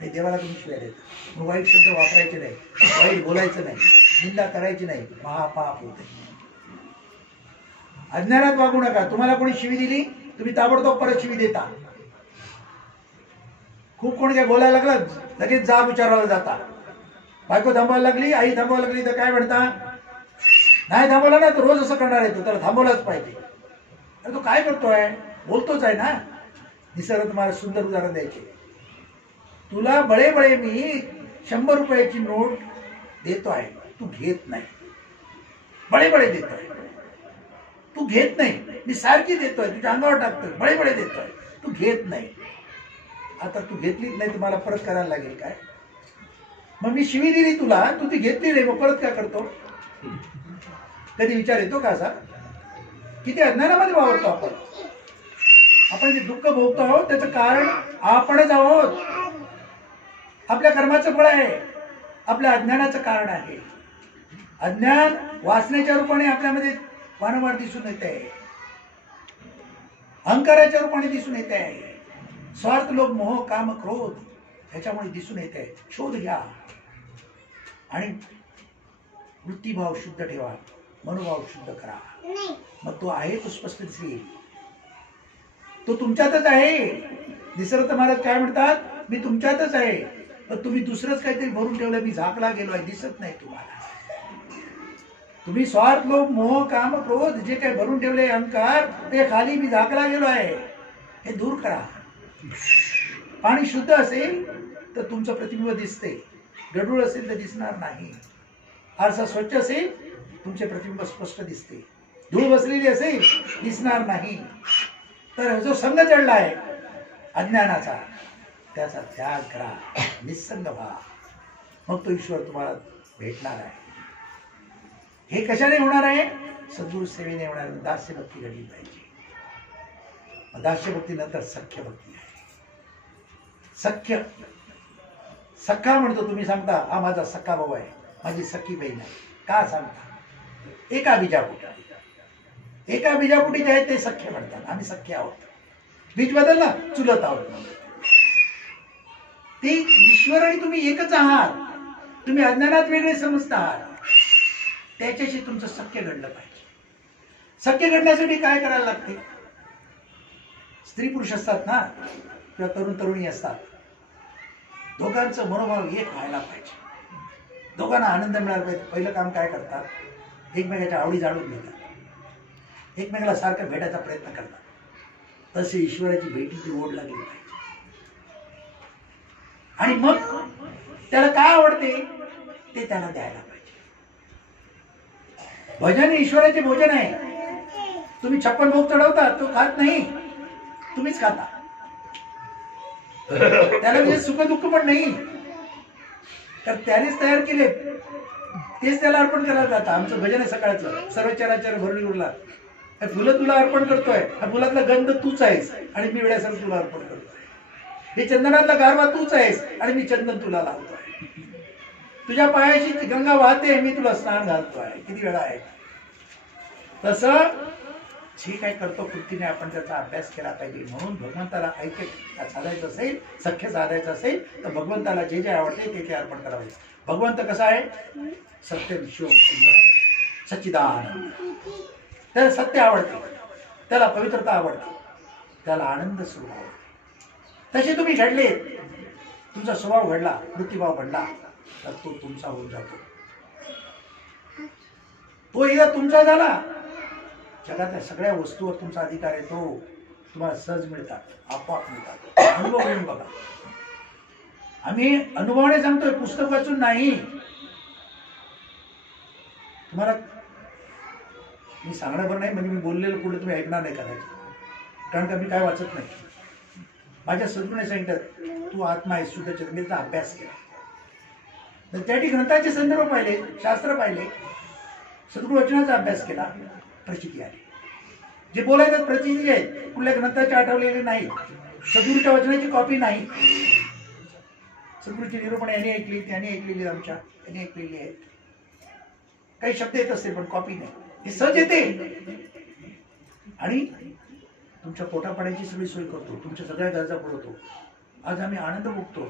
हे देवाला तुम्ही शिव्या देता. मग वाईट शब्द वापरायचे नाही, वाईट बोलायचं नाही, निंदा करायची नाही, महापाप होते. अज्ञानात वागू नका. तुम्हाला कोणी शिवी दिली, तुम्ही ताबडतोब परत शिवी देता. खूप कोणी काय बोलायला लागलं, लगेच जाब विचारायला जाता. बायको थांबवायला लागली, आई थांबवायला लागली तर काय म्हणता? नाही थांबवला ना तर रोज असं करणार आहे, तो त्याला थांबवलाच पाहिजे. अरे तो काय करतोय? बोलतोच आहे ना. निसर्ग तुम्हाला सुंदर उदाहरण द्यायचे. तुला बळे बळे मी 100 रुपयाची नोट देतो आहे, तू घेत नाही. बळे बळे देतोय, तू घेत नाही. मी सारखी देतोय, तुझ्या अंगावर टाकतोय, बळे बळे देतोय, तू घेत नाही. आता तू घेतलीच नाही, तुम्हाला परत करायला लागेल काय? मग मी शिवी दिली तुला, तू ती घेतली नाही, मग परत काय करतो? कधी विचार येतो का असा? किती अज्ञानामध्ये वावरतो आपण. आपण जे दुःख भोगतो आहोत त्याचं कारण आपणच आहोत. आपल्या कर्माचं फळ आहे, आपल्या अज्ञानाचं कारण आहे. अज्ञान वासनेच्या रूपाने आपल्यामध्ये वारंवार दिसून येते आहे, अहंकाराच्या रूपाने दिसून येते आहे, स्वार्थ लोभ मोह काम क्रोध ह्याच्यामुळे दिसून येते आहे. शोध घ्या आणि वृत्तीभाव शुद्ध ठेवा, मनोभाव शुद्ध करा. मग तो आहे तो स्पष्ट दिसेल. तो तुमच्यातच आहे. निसर्ग महाराज काय म्हणतात? मी तुमच्यातच आहे, पण तुम्ही दुसरंच काहीतरी भरून ठेवलं. मी झाकला गेलो आहे, दिसत नाही तुम्हाला. तुम्ही स्वार्थ लोभ मोह काम क्रोध जे काही भरून ठेवले अहंकार, ते खाली मी झाकला गेलो आहे, हे दूर करा. पाणी शुद्ध असेल तर तुमचं प्रतिबिंब दिसते, गढूळ असेल तर दिसणार नाही. आरसा स्वच्छ असेल तुमचे प्रतिबिंब स्पष्ट दिसते, धूळ बसलेली असेल दिसणार नाही. तर जो संग चढला आहे अज्ञानाचा, त्याचा त्याग करा, निसंग व्हा, मग तो ईश्वर तुम्हाला भेटणार आहे. हे कशाने होणार आहे? सद्गुरु सेवेने होणार. दास्य भक्ती घडली पाहिजे. दास्य भक्ती नंतर सख्य भक्ती आहे. सख्य सख्खा म्हणतो. तुम्ही सांगता हा माझा सख्खा भाऊ आहे, माझी सख्खी बहीण आहे. का सांगता? एका बीजापोटी, एका बीजापोटी जे आहे ते सख्य म्हणतात. आम्ही सख्य आहोत. बीज बदलला, चुलत आहोत. ती ईश्वर आणि तुम्ही एकच आहात. तुम्ही अज्ञानात वेगळे समजता आहात. त्याच्याशी तुमचं सख्य घडलं पाहिजे. सख्य घडण्यासाठी काय करायला लागते? स्त्री पुरुष असतात ना किंवा तरुण तरुणी असतात, दोघांचं मनोभाव एक व्हायला पाहिजे. दोघांना आनंद मिळाला पाहिजे. पहिलं काम काय करतात? एकमेकाच्या आवडी जाणून घेतात, एकमेकाला सारखं भेटायचा प्रयत्न करतात. तसे ईश्वराची भेटीची ओढ लागली पाहिजे. आणि मग त्याला काय आवडते ते त्याला द्यायला पाहिजे. भजन ईश्वराचे भोजन आहे. तुम्ही 56 भोग चढवता, तो खात नाही, तुम्हीच खाता. त्याला म्हणजे सुख दुःख पण नाही, तर त्यानेच तयार केले, तेच त्याला अर्पण करायला जातं. आमचं भजन आहे सकाळचं, सर्व चराचर भरणी उरला. फुलं तुला अर्पण करतोय, हा फुलातला गंध तूच आहेस आणि मी वेळ्यासारखं तुला अर्पण करतोय. हे चंदनातला गारवा तूच आहेस आणि मी चंदन तुला लावतोय. तुझ्या पायाशी गंगा वाहते, मी तुला स्नान घालतोय. किती वेळा आहे? तसं जे काय करतो कृतीने आपण त्याचा अभ्यास केला पाहिजे. म्हणून भगवंताला ऐक्य साधायचं असेल, सख्य साधायचं असेल तर भगवंताला जे जे आवडते ते ते अर्पण करावे. भगवंत कसा आहे? सत्य विश्व सुंदर सच्चिदानंद. त्याला सत्य आवडते, त्याला पवित्रता आवडते, त्याला आनंद स्वभाव आवडते. तसे तुम्ही घडले, तुमचा स्वभाव घडला, वृत्तीभाव घडला, तर तो तुमचा होऊन जातो. तो एकदा तुमचा झाला, जगातल्या सगळ्या वस्तूवर तुमचा अधिकार येतो. तुम्हाला सहज मिळतात, आपोआप मिळतात. अनुभव घेऊन बघा. आम्ही अनुभवाने सांगतोय, पुस्तक वाचून नाही. तुम्हाला मी सांगणं बरं नाही, म्हणजे मी बोललेलं पुढे तुम्ही ऐकणार नाही कदाचित, कारण का मी काय वाचत नाही. माझ्या सद्गुरूने सांगितलं तू आत्मा आहे, शुद्ध चेतनेचा अभ्यास केला. तर त्या ग्रंथाचे संदर्भ पाहिले, शास्त्र पाहिले, सद्गुरू वचनाचा अभ्यास केला, प्रचिती आली. जे बोलायचं प्रचिती आहेत, कुठल्या ग्रंथाचे आठवलेले नाही, सद्गुरूच्या वचनाची कॉपी नाही. सद्गुरूची निरूपण यांनी ऐकली, त्यांनी ऐकलेली, आमच्या यांनी ऐकलेली आहेत. काही शब्द येत असतील पण कॉपी नाही. हे सहज येते आणि तुमच्या पोटापाण्याची सगळी सोय करतो, तुमच्या सगळ्या गरजा पुरवतो. आज आम्ही आनंद भोगतो,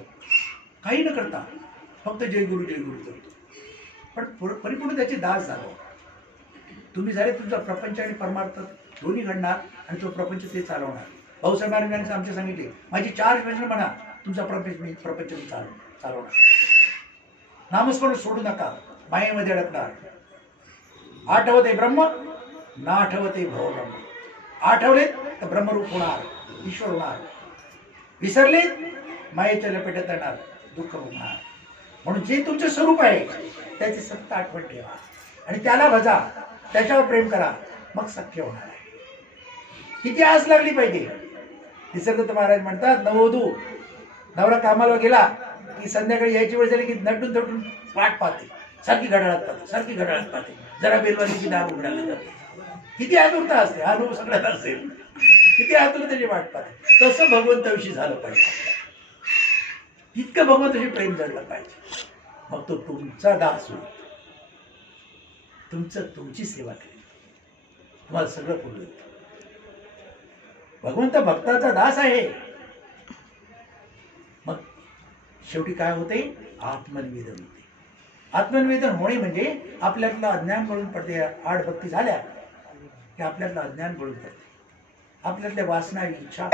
काही न करता फक्त जय गुरु करतो. पण परिपूर्ण त्याचे दास झालो. तुम्ही झाले तुमचा प्रपंच आणि परमार्थ दोन्ही घडणार आणि तो प्रपंच ते चालवणार. भाऊसाहेब महाराजांनी आमच्या सांगितले, माझी 4 व्यसन म्हणा, तुमचा प्रपंच मी चालवणार. नामस्मरण सोडू नका, मायेमध्ये अडकणार. आठवते ब्रह्म, ना आठवते भवब्रह्म. आठवले तर ब्रह्मरूप होणार, ईश्वर होणार. विसरले मायेच्या लपेट्यात येणार, दुःख होणार. म्हणून जे तुमचे स्वरूप आहे त्याची सत्ता आठवण ठेवा आणि त्याला भजा, त्याच्यावर प्रेम करा, मग सख्य होणार आहे. किती आस लागली पाहिजे. निसर्गदत्त महाराज म्हणतात, नववधू नवरा कामाला गेला की संध्याकाळी यायची वेळ झाली की नटून थटून वाट पाहते, सारखी घड्याळात पाहते, सारखी घड्याळात पाहते. जरा बेलवालीची दार उघडायला जाते. किती आतुरता असते, हा अनुभव सगळ्यात असेल. किती आतुरतेची वाट पाहते. तसं भगवंताविषयी झालं पाहिजे, इतकं भगवंताशी प्रेम जडलं पाहिजे. मग तो तुमचा दास होईल, तुमची सेवा करेल, तुम्हाला सगळं पुरवेल. भगवंत भक्ताचा दास आहे. मग शेवटी काय होते, आत्मनिवेदन होते. आत्मनिवेदन होणे म्हणजे आपल्यातलं अज्ञान गळून पडते. आड भक्ती झाल्या की आपल्यातलं अज्ञान गळून पडते. आपल्यातल्या वासना, इच्छा,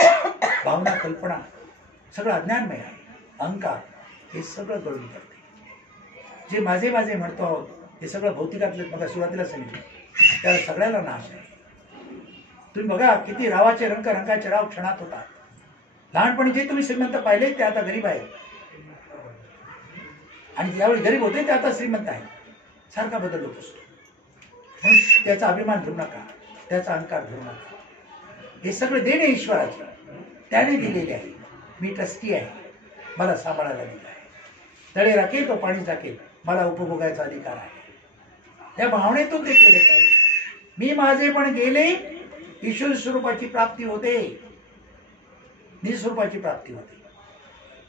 भावना, कल्पना सगळं अज्ञानमय आहे. अहंकार हे सगळं गळून पडते. जे माझे माझे म्हणतो आहोत हे सगळं भौतिकातलं, मग सुरुवातीला सांगितलं, त्याला सगळ्याला नाश आहे. तुम्ही बघा किती रावाचे रंग, रंगाचे राव क्षणात होतात. लहानपणी जे तुम्ही श्रीमंत पाहिले ते आता गरीब आहेत, आणि ज्यावेळी गरीब होते ते आता श्रीमंत आहे. सारखा बदल होत असतो. म्हणून त्याचा अभिमान घेऊ नका, त्याचा अहंकार घेऊ नका. हे सगळे देणे ईश्वराचे, त्याने दिलेले आहे. मी ट्रस्टी आहे, मला सांभाळायला दिलं आहे. तळे राखेल तो पाणी टाकेल, मला उपभोगायचा अधिकार आहे. त्या भावनेतून ते केले पाहिजे. मी माझे पण गेले, ईश्वर स्वरूपाची प्राप्ती होते, निस्वरूपाची प्राप्ती होते.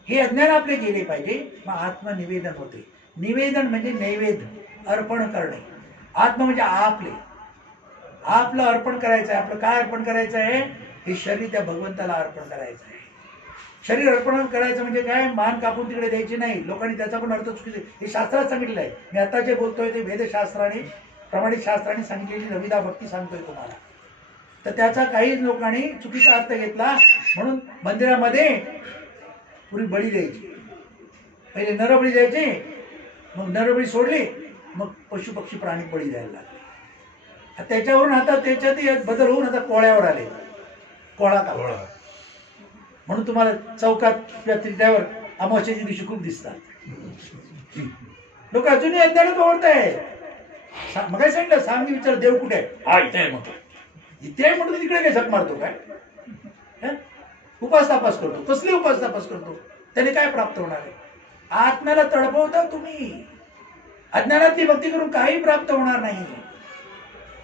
हे अज्ञान आपले गेले पाहिजे. मग आत्मनिवेदन होते. निवेदन म्हणजे नैवेद्य, अर्पण करणे. आत्म म्हणजे आपले, आपलं अर्पण करायचं आहे. आपलं काय अर्पण करायचं आहे, हे शरीर त्या भगवंताला अर्पण करायचं आहे. शरीर अर्पण करायचं म्हणजे काय, मान कापून तिकडे द्यायची नाही. लोकांनी त्याचा पण अर्थ चुकीचा, हे शास्त्रात सांगितलेलं आहे. मी आता जे बोलतोय ते वेदशास्त्राने, प्रमाणित शास्त्राने सांगितलेली रविदा भक्ती सांगतोय तुम्हाला. तर त्याचा काही लोकांनी चुकीचा अर्थ घेतला. म्हणून मंदिरामध्ये पूर्वी बळी द्यायची. पहिले नरबळी द्यायचे, मग नरबळी सोडली, मग पशु पक्षी प्राणी बळी द्यायला लागले. त्याच्यावरून आता त्याच्यात बदल होऊन आता कोळ्यावर आले. कोळा का म्हणून तुम्हाला चौकात त्यावर अमावस्येच्या दिवशी खूप दिसतात. लोक अजूनही अज्ञानात ओळखताय. मग काय सांगितलं, सांग विचार देव कुठे आहे, हा इथे आहे. म्हणतो इथे आहे म्हणतो, तिकडे काय झक मारतो काय, उपास तापास करतो. कसली उपास तापास करतो, त्याने काय प्राप्त होणार आहे. आत्म्याला तडपवता तुम्ही. अज्ञानातली भक्ती करून काही प्राप्त होणार नाही.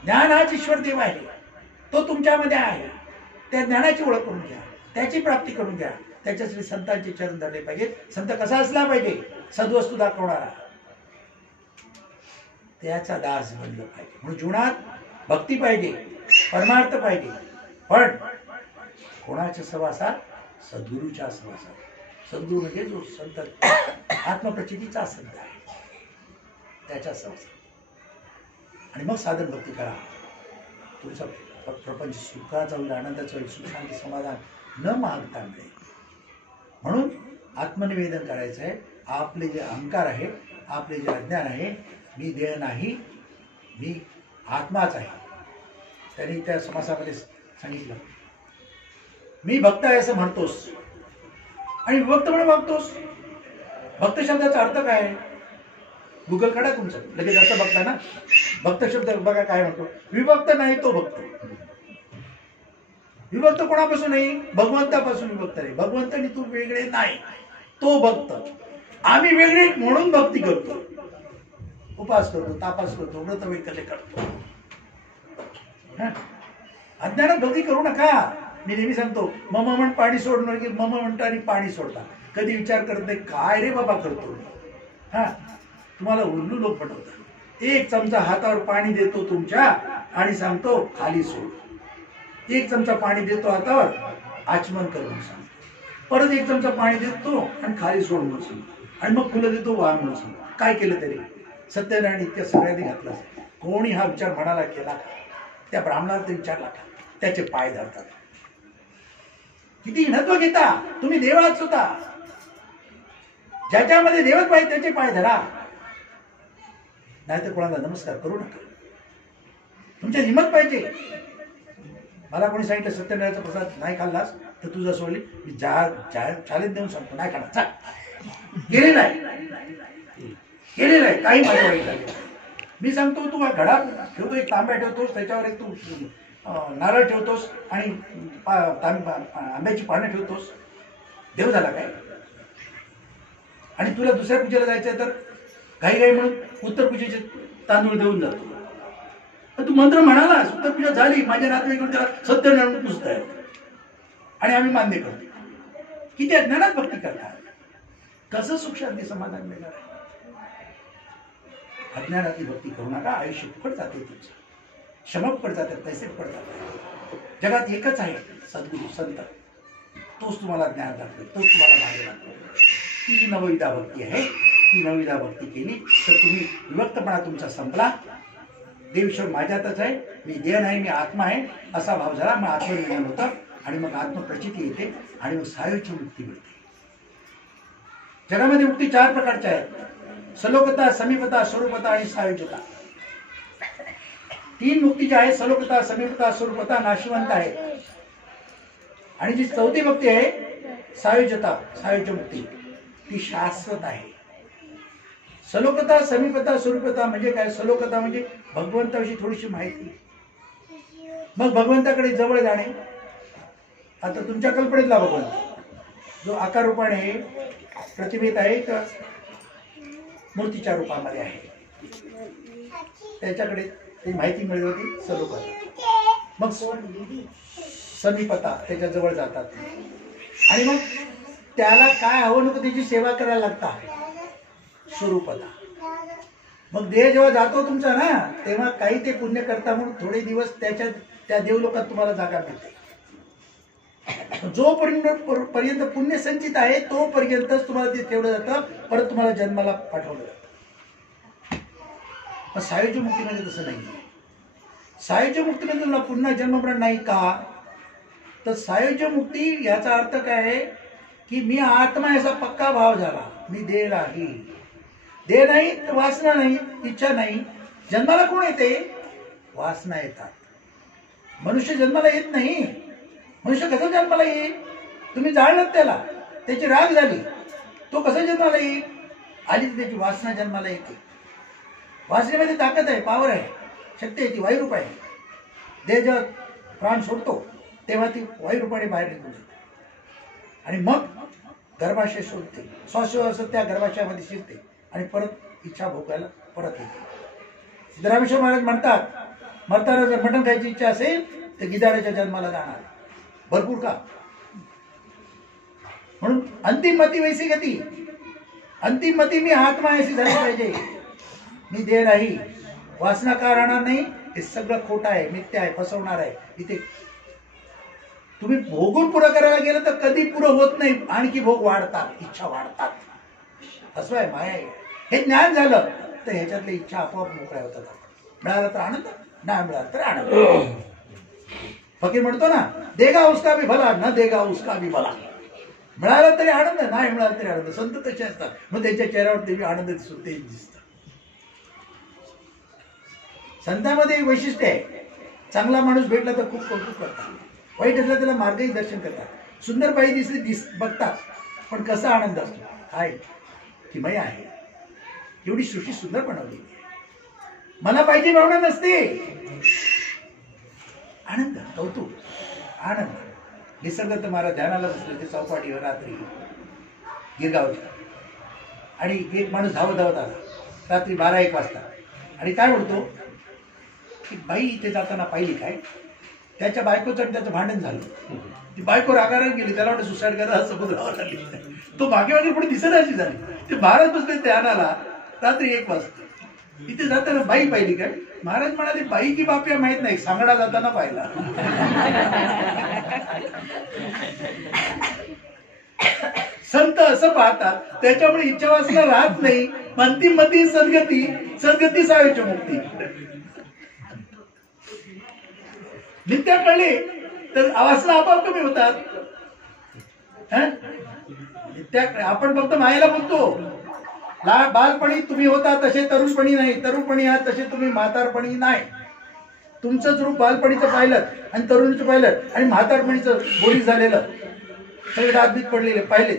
ज्ञान हाच ईश्वर देव आहे, तो तुमच्यामध्ये आहे. त्या ज्ञानाची ओळख करून घ्या, त्याची प्राप्ती करून घ्या. त्याच्यासाठी संतांचे चरण धरले पाहिजेत. संत कसा असला पाहिजे, सद्वस्तू दाखवणारा, त्याचा दास बनलं पाहिजे. म्हणून जीवनात भक्ती पाहिजे, परमार्थ पाहिजे, पण कोणाच्या सहवासात, सद्गुरूच्या सहवासात. सद्गुरू म्हणजे जो संत आत्मप्रचितीचा संत आहे, त्याच्या सहवासात. आणि मग साधन भक्ती करा. तुमचा प्रपंच सुखाचा होईल, आनंदाचा होईल, सुख शांती समाधान न मागता मिळेल. म्हणून आत्मनिवेदन करायचं आहे. आपले जे अहंकार आहे, आपले जे अज्ञान आहे, मी देह नाही, मी आत्माच आहे. त्यांनी त्या समासामध्ये सांगितलं, मी भक्त आहे असं म्हणतोस आणि विभक्त म्हणून वागतोस. भक्त शब्दाचा अर्थ काय आहे? गुगल काढा तुमचं, लगेच अर्थ बघता ना. भक्त शब्द बघा काय म्हणतो. विभक्त नाही तो भक्त. विभक्त कोणापासून नाही? भगवंतापासून विभक्त नाही. भगवंत आणि तू वेगळे नाही, तो भक्त. आम्ही वेगळे म्हणून भक्ती करतो, उपास करतो, तापास करतो, व्रत वैकल्य करतो. अज्ञानात भक्ती करू नका. मी नेहमी सांगतो, मम म्हण पाणी सोडणार की मम म्हणता आणि पाणी सोडता. कधी विचार करत नाही काय रे बाबा करतो. तुम्हाला उल्लू लोक पटवतात. एक चमचा हातावर पाणी देतो तुमच्या आणि सांगतो खाली सोड. एक चमचा पाणी देतो हातावर, आचमन करून सांगतो. परत एक चमचा पाणी देतो आणि खाली सोड म्हणून सांगतो. आणि मग फुलं देतो वाह म्हणून सांगतो. काय केलं तरी सत्यनारायण इतक्या सगळ्यांनी घातलं. कोणी हा विचार मनाला केला का? त्या ब्राह्मणाला विचारला का? त्याचे पाय धरतात. किती हिणत्व घेता तुम्ही. देवाच होता, ज्याच्यामध्ये देवच पाहिजे त्याचे पाय धरा, नाहीतर कोणाला नमस्कार करू नका. तुमच्या हिंमत पाहिजे. मला कोणी सांगितलं सत्यनारायणचा प्रसाद नाही खाल्लास तर तुझं सोडली, मी चॅलेंज देऊन सांगतो नाही खाणार. केलेला आहे काही माझ्या वाईट लागेल. मी सांगतो तू घडा ठेवतो, एक तांब्या ठेवतोस, त्याच्यावर एक तू नारळ ठेवतोस आणि आंब्याची पानं ठेवतोस. देव झाला काय? आणि तुला दुसऱ्या पूजेला जायचं तर घाई म्हणून उत्तर पूजेचे तांदूळ देऊन जातो. पण तू मंत्र म्हणालास, उत्तर पूजा झाली, माझ्या नातेवाईकडून त्याला सत्यनारायण पुजताय आणि आम्ही मान्य करतो. किती अज्ञानात भक्ती करतात. कसं सुख शांती समाधान मिळणार आहे? अज्ञानातली भक्ती करू नका. आयुष्य फुकट जाते तुमचं. श्रम फुकट जातात, पैसे फुकट जातात. जगात एकच आहे सद्गुरू संत, तोच तुम्हाला ज्ञान दाखवेल, तोच तुम्हाला मार्ग दाखवेल. ती नवविधा भक्ती आहे. ती नवविधा भक्ती केली तर तुम्ही विभक्तपणा तुमचा संपला. देवेश्वर माझ्यातच आहे, मी देह नाही, मी आत्मा आहे असा भाव झाला. मग आत्मनिर्माण होतं आणि मग आत्मप्रचिती येते आणि मग सायुज्य मुक्ती मिळते. जगामध्ये मुक्ती 4 प्रकारच्या आहेत: सलोकता, समीपता, स्वरूपता आणि सायुज्यता. 3 मुक्ती ज्या आहेत, सलोकता, समीपता, स्वरूपता, नाशिवंत आहे. आणि जी 4थी मुक्ती आहे सायुज्यता, सायुज्य मुक्ती, ती शाश्वत आहे. सलोकता, समीपता, स्वरूपता म्हणजे काय? सलोकता म्हणजे भगवंताविषयी थोडीशी माहिती, मग भगवंताकडे जवळ जाणे. आता तुमच्या कल्पनेतला भगवंत जो आकार रूपाने प्रतिभेत आहे तर मूर्तीच्या रूपामध्ये आहे, त्याच्याकडे ती माहिती मिळत होती. सलोकता. मग समीपता, त्याच्या जवळ जातात आणि मग त्याला काय हवं नको त्याची सेवा करायला लागतात. स्वरूपता. मग देह जेव्हा जातो तुमचा ना, तेव्हा काही ते पुण्य करता म्हणून थोडे दिवस त्या देवलोकात तुम्हाला जागा मिळते. जोपर्यंत पुण्य संचित आहे तोपर्यंतच तुम्हाला ते ठेवलं जातं, परत तुम्हाला जन्माला पाठवलं जातं. पण सायुज्य मुक्तीमध्ये तसं नाही. सायुज्य मुक्तीमध्ये तुला पुन्हा जन्ममरण नाही का? तर सायुज्य मुक्ती याचा अर्थ काय आहे की मी आत्मा याचा पक्का भाव झाला. मी देह नाही. देह नाही तर वासना नाही, इच्छा नाही. जन्माला कोण येते? वासना येतात. मनुष्य जन्माला येत नाही. मनुष्य कसं जन्माला येईल? तुम्ही जाळलात त्याला, त्याची राग झाली, तो कसं जन्माला येईल? आली तर त्याची वासना जन्माला येते. वासनेमध्ये ताकद आहे, पावर आहे, शक्ती आहे, ती वायुरूप आहे. देह जेव्हा प्राण सोडतो तेव्हा ती वायुरूपाने बाहेर निघून जाते आणि मग गर्भाशय सोडते. श्वासोश्वास त्या गर्भाशयामध्ये शिरते आणि परत इच्छा भोगायला परत येते. सिद्धरामेश्वर महाराज म्हणतात, मरताना जर मटण खायची इच्छा असेल तर गिधाडाच्या जन्माला जाणार. भरपूर का? म्हणून अंतिम मती वैसी गती. अंतिम मती मी आत्मा अशी झाली पाहिजे. मी देह नाही. वासना का राहणार नाही? हे सगळं खोटं आहे, मिथ्या आहे, फसवणार आहे. इथे तुम्ही भोगून पुरं करायला गेलं तर कधी पुरं होत नाही. आणखी भोग वाढतात, इच्छा वाढतात. असं आहे, माया आहे. हे ज्ञान झालं तर ह्याच्यातल्या इच्छा आपोआप मोकळ्या होतात. मिळाला तर आनंद, नाही मिळाला तर आनंद. फकीर म्हणतो ना, देगा उसका भी भला, न देगा उसका भी भला. मिळाला तरी आनंद, नाही मिळाला तरी आनंद. संत तसे असतात. मग त्यांच्या चेहऱ्यावर देवी आनंद दिसतो, तेच दिसतं. संतांमध्ये एक वैशिष्ट्य आहे, चांगला माणूस भेटला तर खूप कौतुक करतात, वाईट असला त्याला मार्गही दर्शन करतात. सुंदर बाई दिसली बघतात, पण कसा आनंद असतो, काय किमया आहे, एवढी सृष्टी सुंदर बनवली. मला पाहिजे भावना नसते, आनंद, कौतुक, आनंद. निसर्ग मला ध्यानाला बसलं ते चौपाटीवर रात्री गिरगावच्या, आणि एक माणूस धावत धावत आला रात्री 12-1 वाजता, आणि काय म्हणतो की बाई इथे जाताना पाहिली काय, त्याच्या बायकोचं आणि त्याचं भांडण झालं. ती बायको रागाराग गेली, त्याला वाटतं सुसाईड करायला समुद्रावर आली. तो मागे मागे पुढे दिसण्याची झाली. ते महाराज बसले ध्यानाला रात्री 1 वाजता. इथे जाताना बाई पाहिली काय, महाराज म्हणाले बाई की बाप्या माहित नाही, सांगडा जाताना पाहिला. संत असं पाहतात, त्याच्यामुळे इच्छावासना राहत नाही. अंतिमती सद्गती, सद्गती सावेची मुक्ती. नित्य कळले तर वासना आपोआप कमी होतात. आपण फक्त मायेला बोलतो, बालपणी तुम्ही होता तसे तरुणपणी नाही, तरुणपणी आहात तसे तुम्ही म्हातारपणी नाही. तुमचंच रूप बालपणीचं पाहिलं आणि तरुणीचं पाहिलं आणि म्हातारपणीचं बोली झालेलं, सगळे आदमीत पडलेले पाहिले,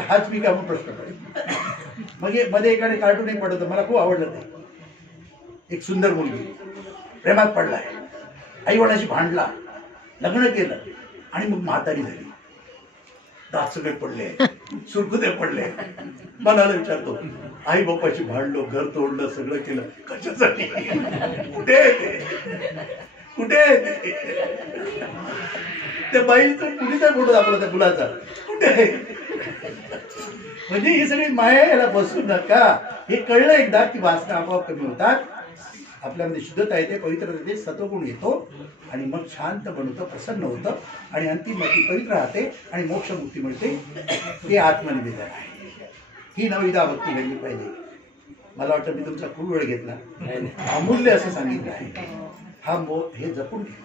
हाच मी का म्हणून प्रश्न पडेल. मग मध्ये एकाने कार्टून एक पडत, मला खूप आवडलं ते. एक सुंदर मुलगी प्रेमात पडलाय, आई वडिलांशी भांडला, लग्न केलं आणि मग म्हातारी झाली, दात सगळे पडले, सुरकुते पडले. मनाला विचारतो, आई बापाशी भांडलो, घर तोडलं, सगळं केलं, कशासाठी, कुठे कुठे त्या बाईचं मुलीचा फोटो दाखवला, त्या मुलाचा कुठे. म्हणजे ही सगळी माया, याला बसू नका. हे कळलं एकदा की वासना आपोआप कमी होतात, आपल्यामध्ये शुद्धता येते, पवित्रता येते, सत्वगुण येतो, आणि मग शांत बनवतं, प्रसन्न होतं, आणि अंतिम पवित्र राहते आणि मोक्षमुक्ती मिळते. हे आत्मनिवेदन आहे. ही नवविधा भक्ती घडली पाहिजे. मला वाटतं मी तुमचा खूप वेळ घेतला, अमूल्य असं सांगितलं आहे. हा हे जपून ठेवा,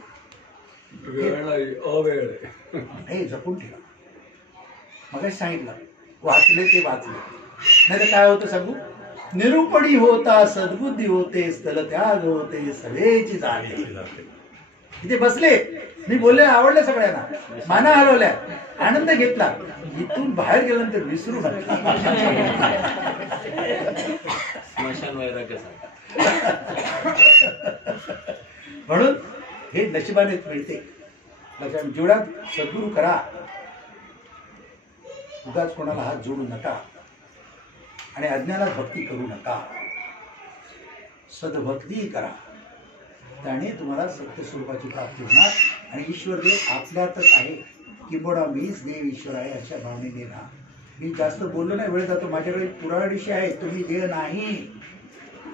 हे जपून ठेवा. मगाशी सांगितलं, वाचले ते वाचले, नाही तर काय होतं सांगू, निरूपणी होता सद्बुद्धी होते, स्थल त्याग होते, सगळेची जाणे. इथे बसले, मी बोलले, आवडले सगळ्यांना, माना हलवल्या, आनंद घेतला. इथून बाहेर गेल्यानंतर विसरू नका. म्हणून हे नशिबाने मिळते. जीवनात सद्गुरू करा, उगाच कोणाला हात जोडू नका, आणि अज्ञानात भक्ती करू नका. सद्भक्ती करा, त्याने तुम्हाला सत्य स्वरूपाची प्राप्ती होणार. आणि ईश्वर देव आपल्यातच आहे, किंबहुना मीच देव ईश्वर आहे अशा भावनेने राहा. मी जास्त बोललो नाही, वेळ जातो. माझ्याकडे पुराणिशी आहे, तुम्ही देव नाही,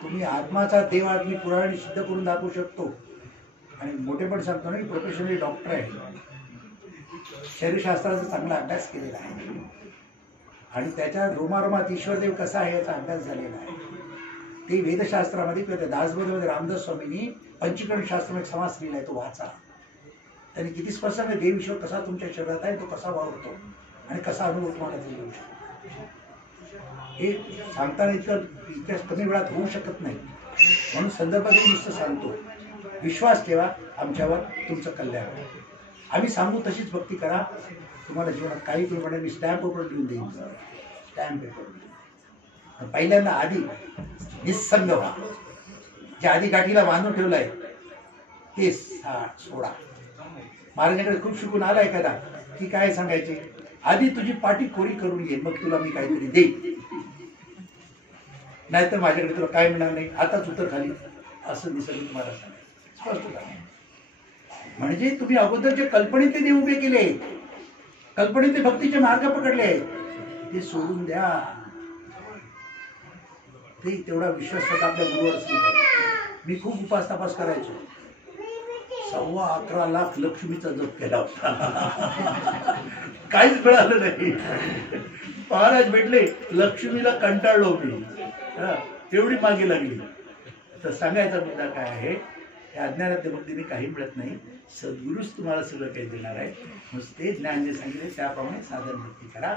तुम्ही आत्माचा देव आहात. मी पुराणी सिद्ध करून दाखवू शकतो. आणि मोठेपण सांगतो ना, की प्रोफेशनली डॉक्टर आहे, शरीरशास्त्राचा चांगला अभ्यास केलेला आहे, आणि त्याच्या रोमारोमात ईश्वरदेव कसा आहे याचा अभ्यास झालेला आहे. ते वेदशास्त्रामध्ये किंवा दासबोधमध्ये रामदास स्वामींनी पंचीकरण शास्त्रामध्ये समास लिहिला आहे, तो वाचा. त्यांनी किती स्पष्ट आहे, देव ईश्वर कसा तुमच्या शरीरात आहे, तो कसा वावरतो आणि कसा अनुभव तुम्हाला येऊ शकतो. हे सांगताना इतक्या कमी वेळात होऊ शकत नाही. म्हणून संदर्भात नुसतं सांगतो, विश्वास ठेवा आमच्यावर, तुमचं कल्याण. आम्ही सांगू तशीच भक्ती करा, तुम्हाला जीवनात काही प्रमाणे मी स्टॅम्प पेपर लिहून देईन. स्टॅम्प पेपर पहिल्यांदा आधी निस्संग व्हा. जे आधी गाठीला बांधून ठेवलं आहे ते सोडा. महाराजांकडे खूप शिकून आला एखादा की काय सांगायचे, आधी तुझी पाठी कोरी करून घे, मग तुला मी काहीतरी देईन, नाहीतर माझ्याकडे तुला काय मिळणार नाही, आताच उतर खाली, असं निसर्ग तुम्हाला सांगायचं. स्पष्ट करा. म्हणजे तुम्ही अगोदर जे कल्पनेत ते देव उभे केले, कल्पनेत ते भक्तीचे मार्ग पकडले, ते सोडून द्या. ते तेवढा विश्वास स्वतः आपल्या गुरुवर असली पाहिजे. मी खूप उपास तपास करायचो, 11.25 लाख लक्ष्मीचा जप केला होता, काहीच मिळालं नाही. महाराज भेटले, लक्ष्मीला कंटाळलो मी, एवढी मागे लागली. तर सांगायचा मुद्दा काय आहे, या अज्ञानाच्या भक्तीने काही मिळत नाही. सद्गुरूच तुम्हाला सगळं काही देणार आहे. नुसते ज्ञान जे सांगितले त्याप्रमाणे साधन भक्ती करा.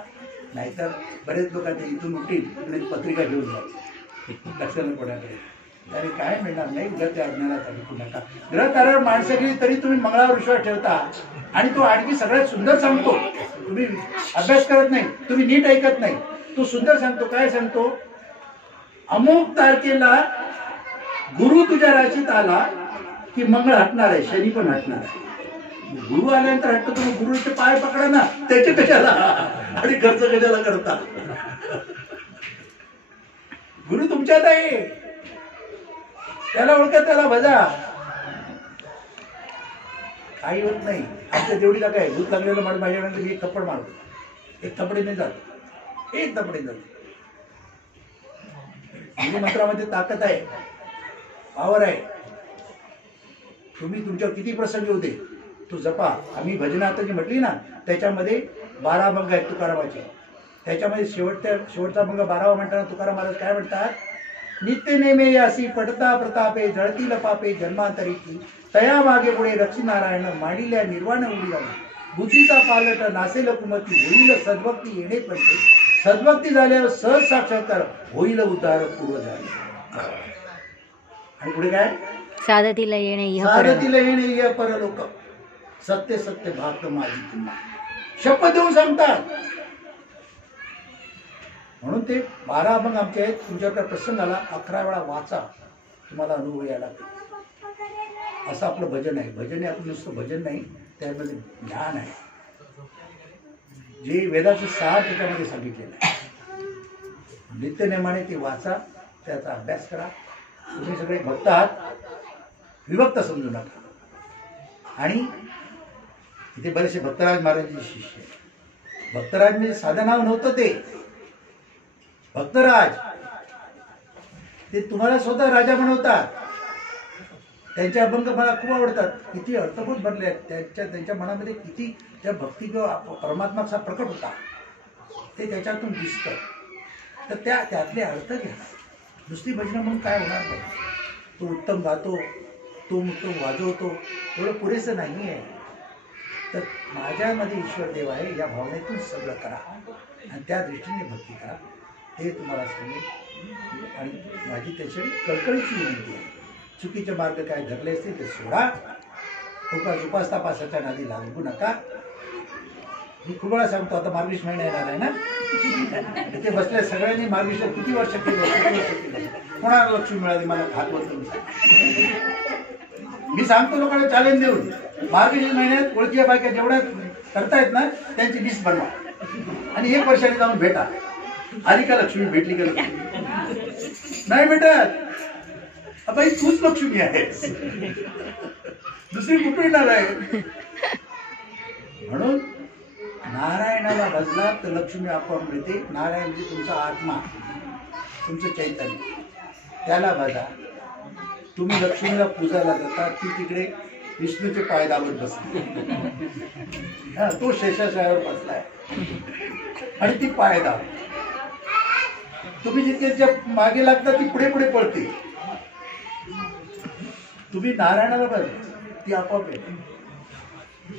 नाहीतर बरेच लोक ते इथून उठतील आणि पत्रिका घेऊन जातील, लक्षात पडायला. त्याने काय मिळणार नाही. उद्या त्या अज्ञानात अडकू नका. ग्रह ताऱ्यावर माणसं गेली तरी तुम्ही मंगळावर विश्वास ठेवता आणि तो आणखी सगळ्यात सुंदर सांगतो. तुम्ही अभ्यास करत नाही, तुम्ही नीट ऐकत नाही. तो सुंदर सांगतो. काय सांगतो? अमुक तारखेला गुरु तुझ्या राशीत आला की मंगळ हटणार आहे, शनी पण हटणार आहे. गुरु आल्यानंतर हटतो. तुम्ही गुरुचे पाय पकडा ना, त्याचे कशाला आणि खर्च कशाला करता? गुरु तुमच्यात आहे, त्याला ओळखत, त्याला भजा. काही होत नाही. आमच्या जेवढीला काय भूत लागलेलं माणूस माझ्याकडे मी एक थप्पड मारतो. एक थपडी नाही जात, एक थपडी जात. मंत्रामध्ये ताकद आहे, पावर आहे. तुम्ही तुमच्यावर किती प्रसंग होते तो जपा. आम्ही भजन आता जी म्हटली ना त्याच्यामध्ये 12 अभंग आहेत तुकारामाचे. त्याच्यामध्ये शेवटचा अभंग 12वा म्हणताना तुकाराम महाराज काय म्हणतात? नित्य नेमे यासी पटता प्रतापे जळती लपापे जन्मांतरीची तया मागे पुढे रक्षी नारायण मांडिल्या निर्वाण उडी झाली. बुद्धीचा पालट नासेल कुमती होईल सद्भक्ती येणे पडते. सद्भक्ती झाल्यावर सहज साक्षात्कार होईल उद्धार पूर्व झाले. आणि पुढे काय? साधतीला येणे साधतीला येणे या परलोक सत्य सत्य भाग माझी तुम्हा शपथ देऊन सांगतात. म्हणून ते 12 अभंग आमचे आहेत. तुमच्याकडे प्रसंग आला 11 वेळा वाचा, तुम्हाला अनुभव यायला लागतो. असं आपलं भजन आहे. भजन हे आपलं नुसतं भजन नाही, त्यामध्ये ज्ञान आहे. जे वेदाचं सार त्याच्यामध्ये सांगितलेलं आहे. नित्यनेमाने ते वाचा, त्याचा अभ्यास करा. तुम्ही सगळे भक्त आहात, विभक्त समजू नका. आणि इथे बरेचसे भक्तराज महाराजांचे शिष्य. भक्तराज म्हणजे साधं नाव नव्हतं ते. भक्तराज ते तुम्हाला स्वतः राजा बनवतात. त्यांचे अभंग मला खूप आवडतात. किती अर्थबोध भरले आहेत. त्यांच्या मनामध्ये किती त्या भक्ती किंवा परमात्मा कसा प्रकट होता ते त्याच्यातून दिसतं. तर त्यातले अर्थ घ्या. नुसती भजनं म्हणून काय होणार नाही. तो उत्तम गातो, तो उत्तम वाजवतो, एवढं पुरेसं नाही आहे. तर माझ्यामध्ये ईश्वर देव आहे या भावनेतून सगळं करा आणि त्या दृष्टीने भक्ती करा. ते तुम्हाला सांगेल. आणि माझी त्याच्यावर कळकळीची विनंती आहे. चुकीचे मार्ग काय धरले असतील ते सोडा. उपासतापासाच्या नादी लागू नका. मी खूप वेळा सांगतो. आता मार्गशीर्ष महिना येणार आहे ना, इथे बसल्या सगळ्यांनी मार्गशीर्ष किती वर्ष केले, कोणाला लक्ष्मी मिळाली मला हातवत. मी सांगतो लोकांना चॅलेंज देऊन, मार्गशीर्ष महिन्यात ओळखीच्या बायका जेवढ्या करतायत ना त्यांची लिस्ट बनवा आणि 1 वर्षाने जाऊन भेटा. आली का लक्ष्मी, भेटली का लक्ष्मी? नाही भेटत. बाई तूच लक्ष्मी आहेस, दुसरी कुठे येणार आहे? म्हणून नारायणाला भजला तर लक्ष्मी आपोआप मिळते. नारायण म्हणजे तुमचा आत्मा, तुमचं चैतन्य, त्याला भजा. तुम्ही लक्ष्मीला पूजाला जाता, ती तिकडे विष्णूचे पाय दाबत बसली. तो शेषाशायावर बसलाय आणि ती पाय दाब. तुम्ही जितके मागे लागता ती पुढे पुढे पळते. तुम्ही नारायणाला बघा, ती आपोआप येते.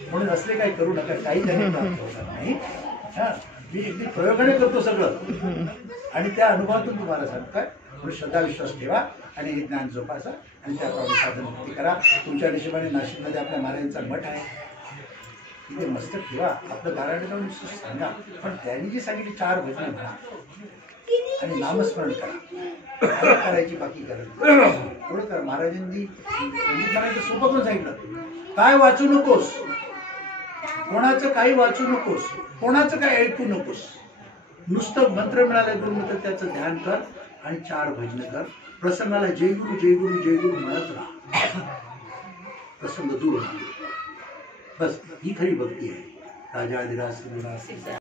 म्हणून असले काही करू नका. काही त्यांनी नाही. मी अगदी प्रयोगाने करतो सगळं आणि त्या अनुभवातून तुम्हाला सांगताय. म्हणून श्रद्धा विश्वास ठेवा आणि हे ज्ञान जोपासा आणि त्याप्रमाणे साधन भक्ती करा. तुमच्या नशिबाने नाशिकमध्ये आपल्या महाराजांचा मठ आहे, तिथे मस्तक ठेवा. आपलं नारायण जाऊन सांगा. पण त्यांनी जी सांगितली 4 भजनं म्हणा आणि नामस्मरण करा. करायची बाकी करा. थोडं करा. महाराजांनी महाराजांचं सोपं करून सांगितलं. काय वाचू नकोस, कोणाचं काही वाचू नकोस, कोणाचं काय ऐकू नकोस. नुसतं मंत्र मिळालं गुरुमंत्र त्याचं ध्यान कर आणि 4 भजन कर. प्रसंगाला जय गुरु जय गुरु जय गुरु म्हणत राहा. प्रसंग दूर. बस ही खरी भक्ती आहे. राजाधिराज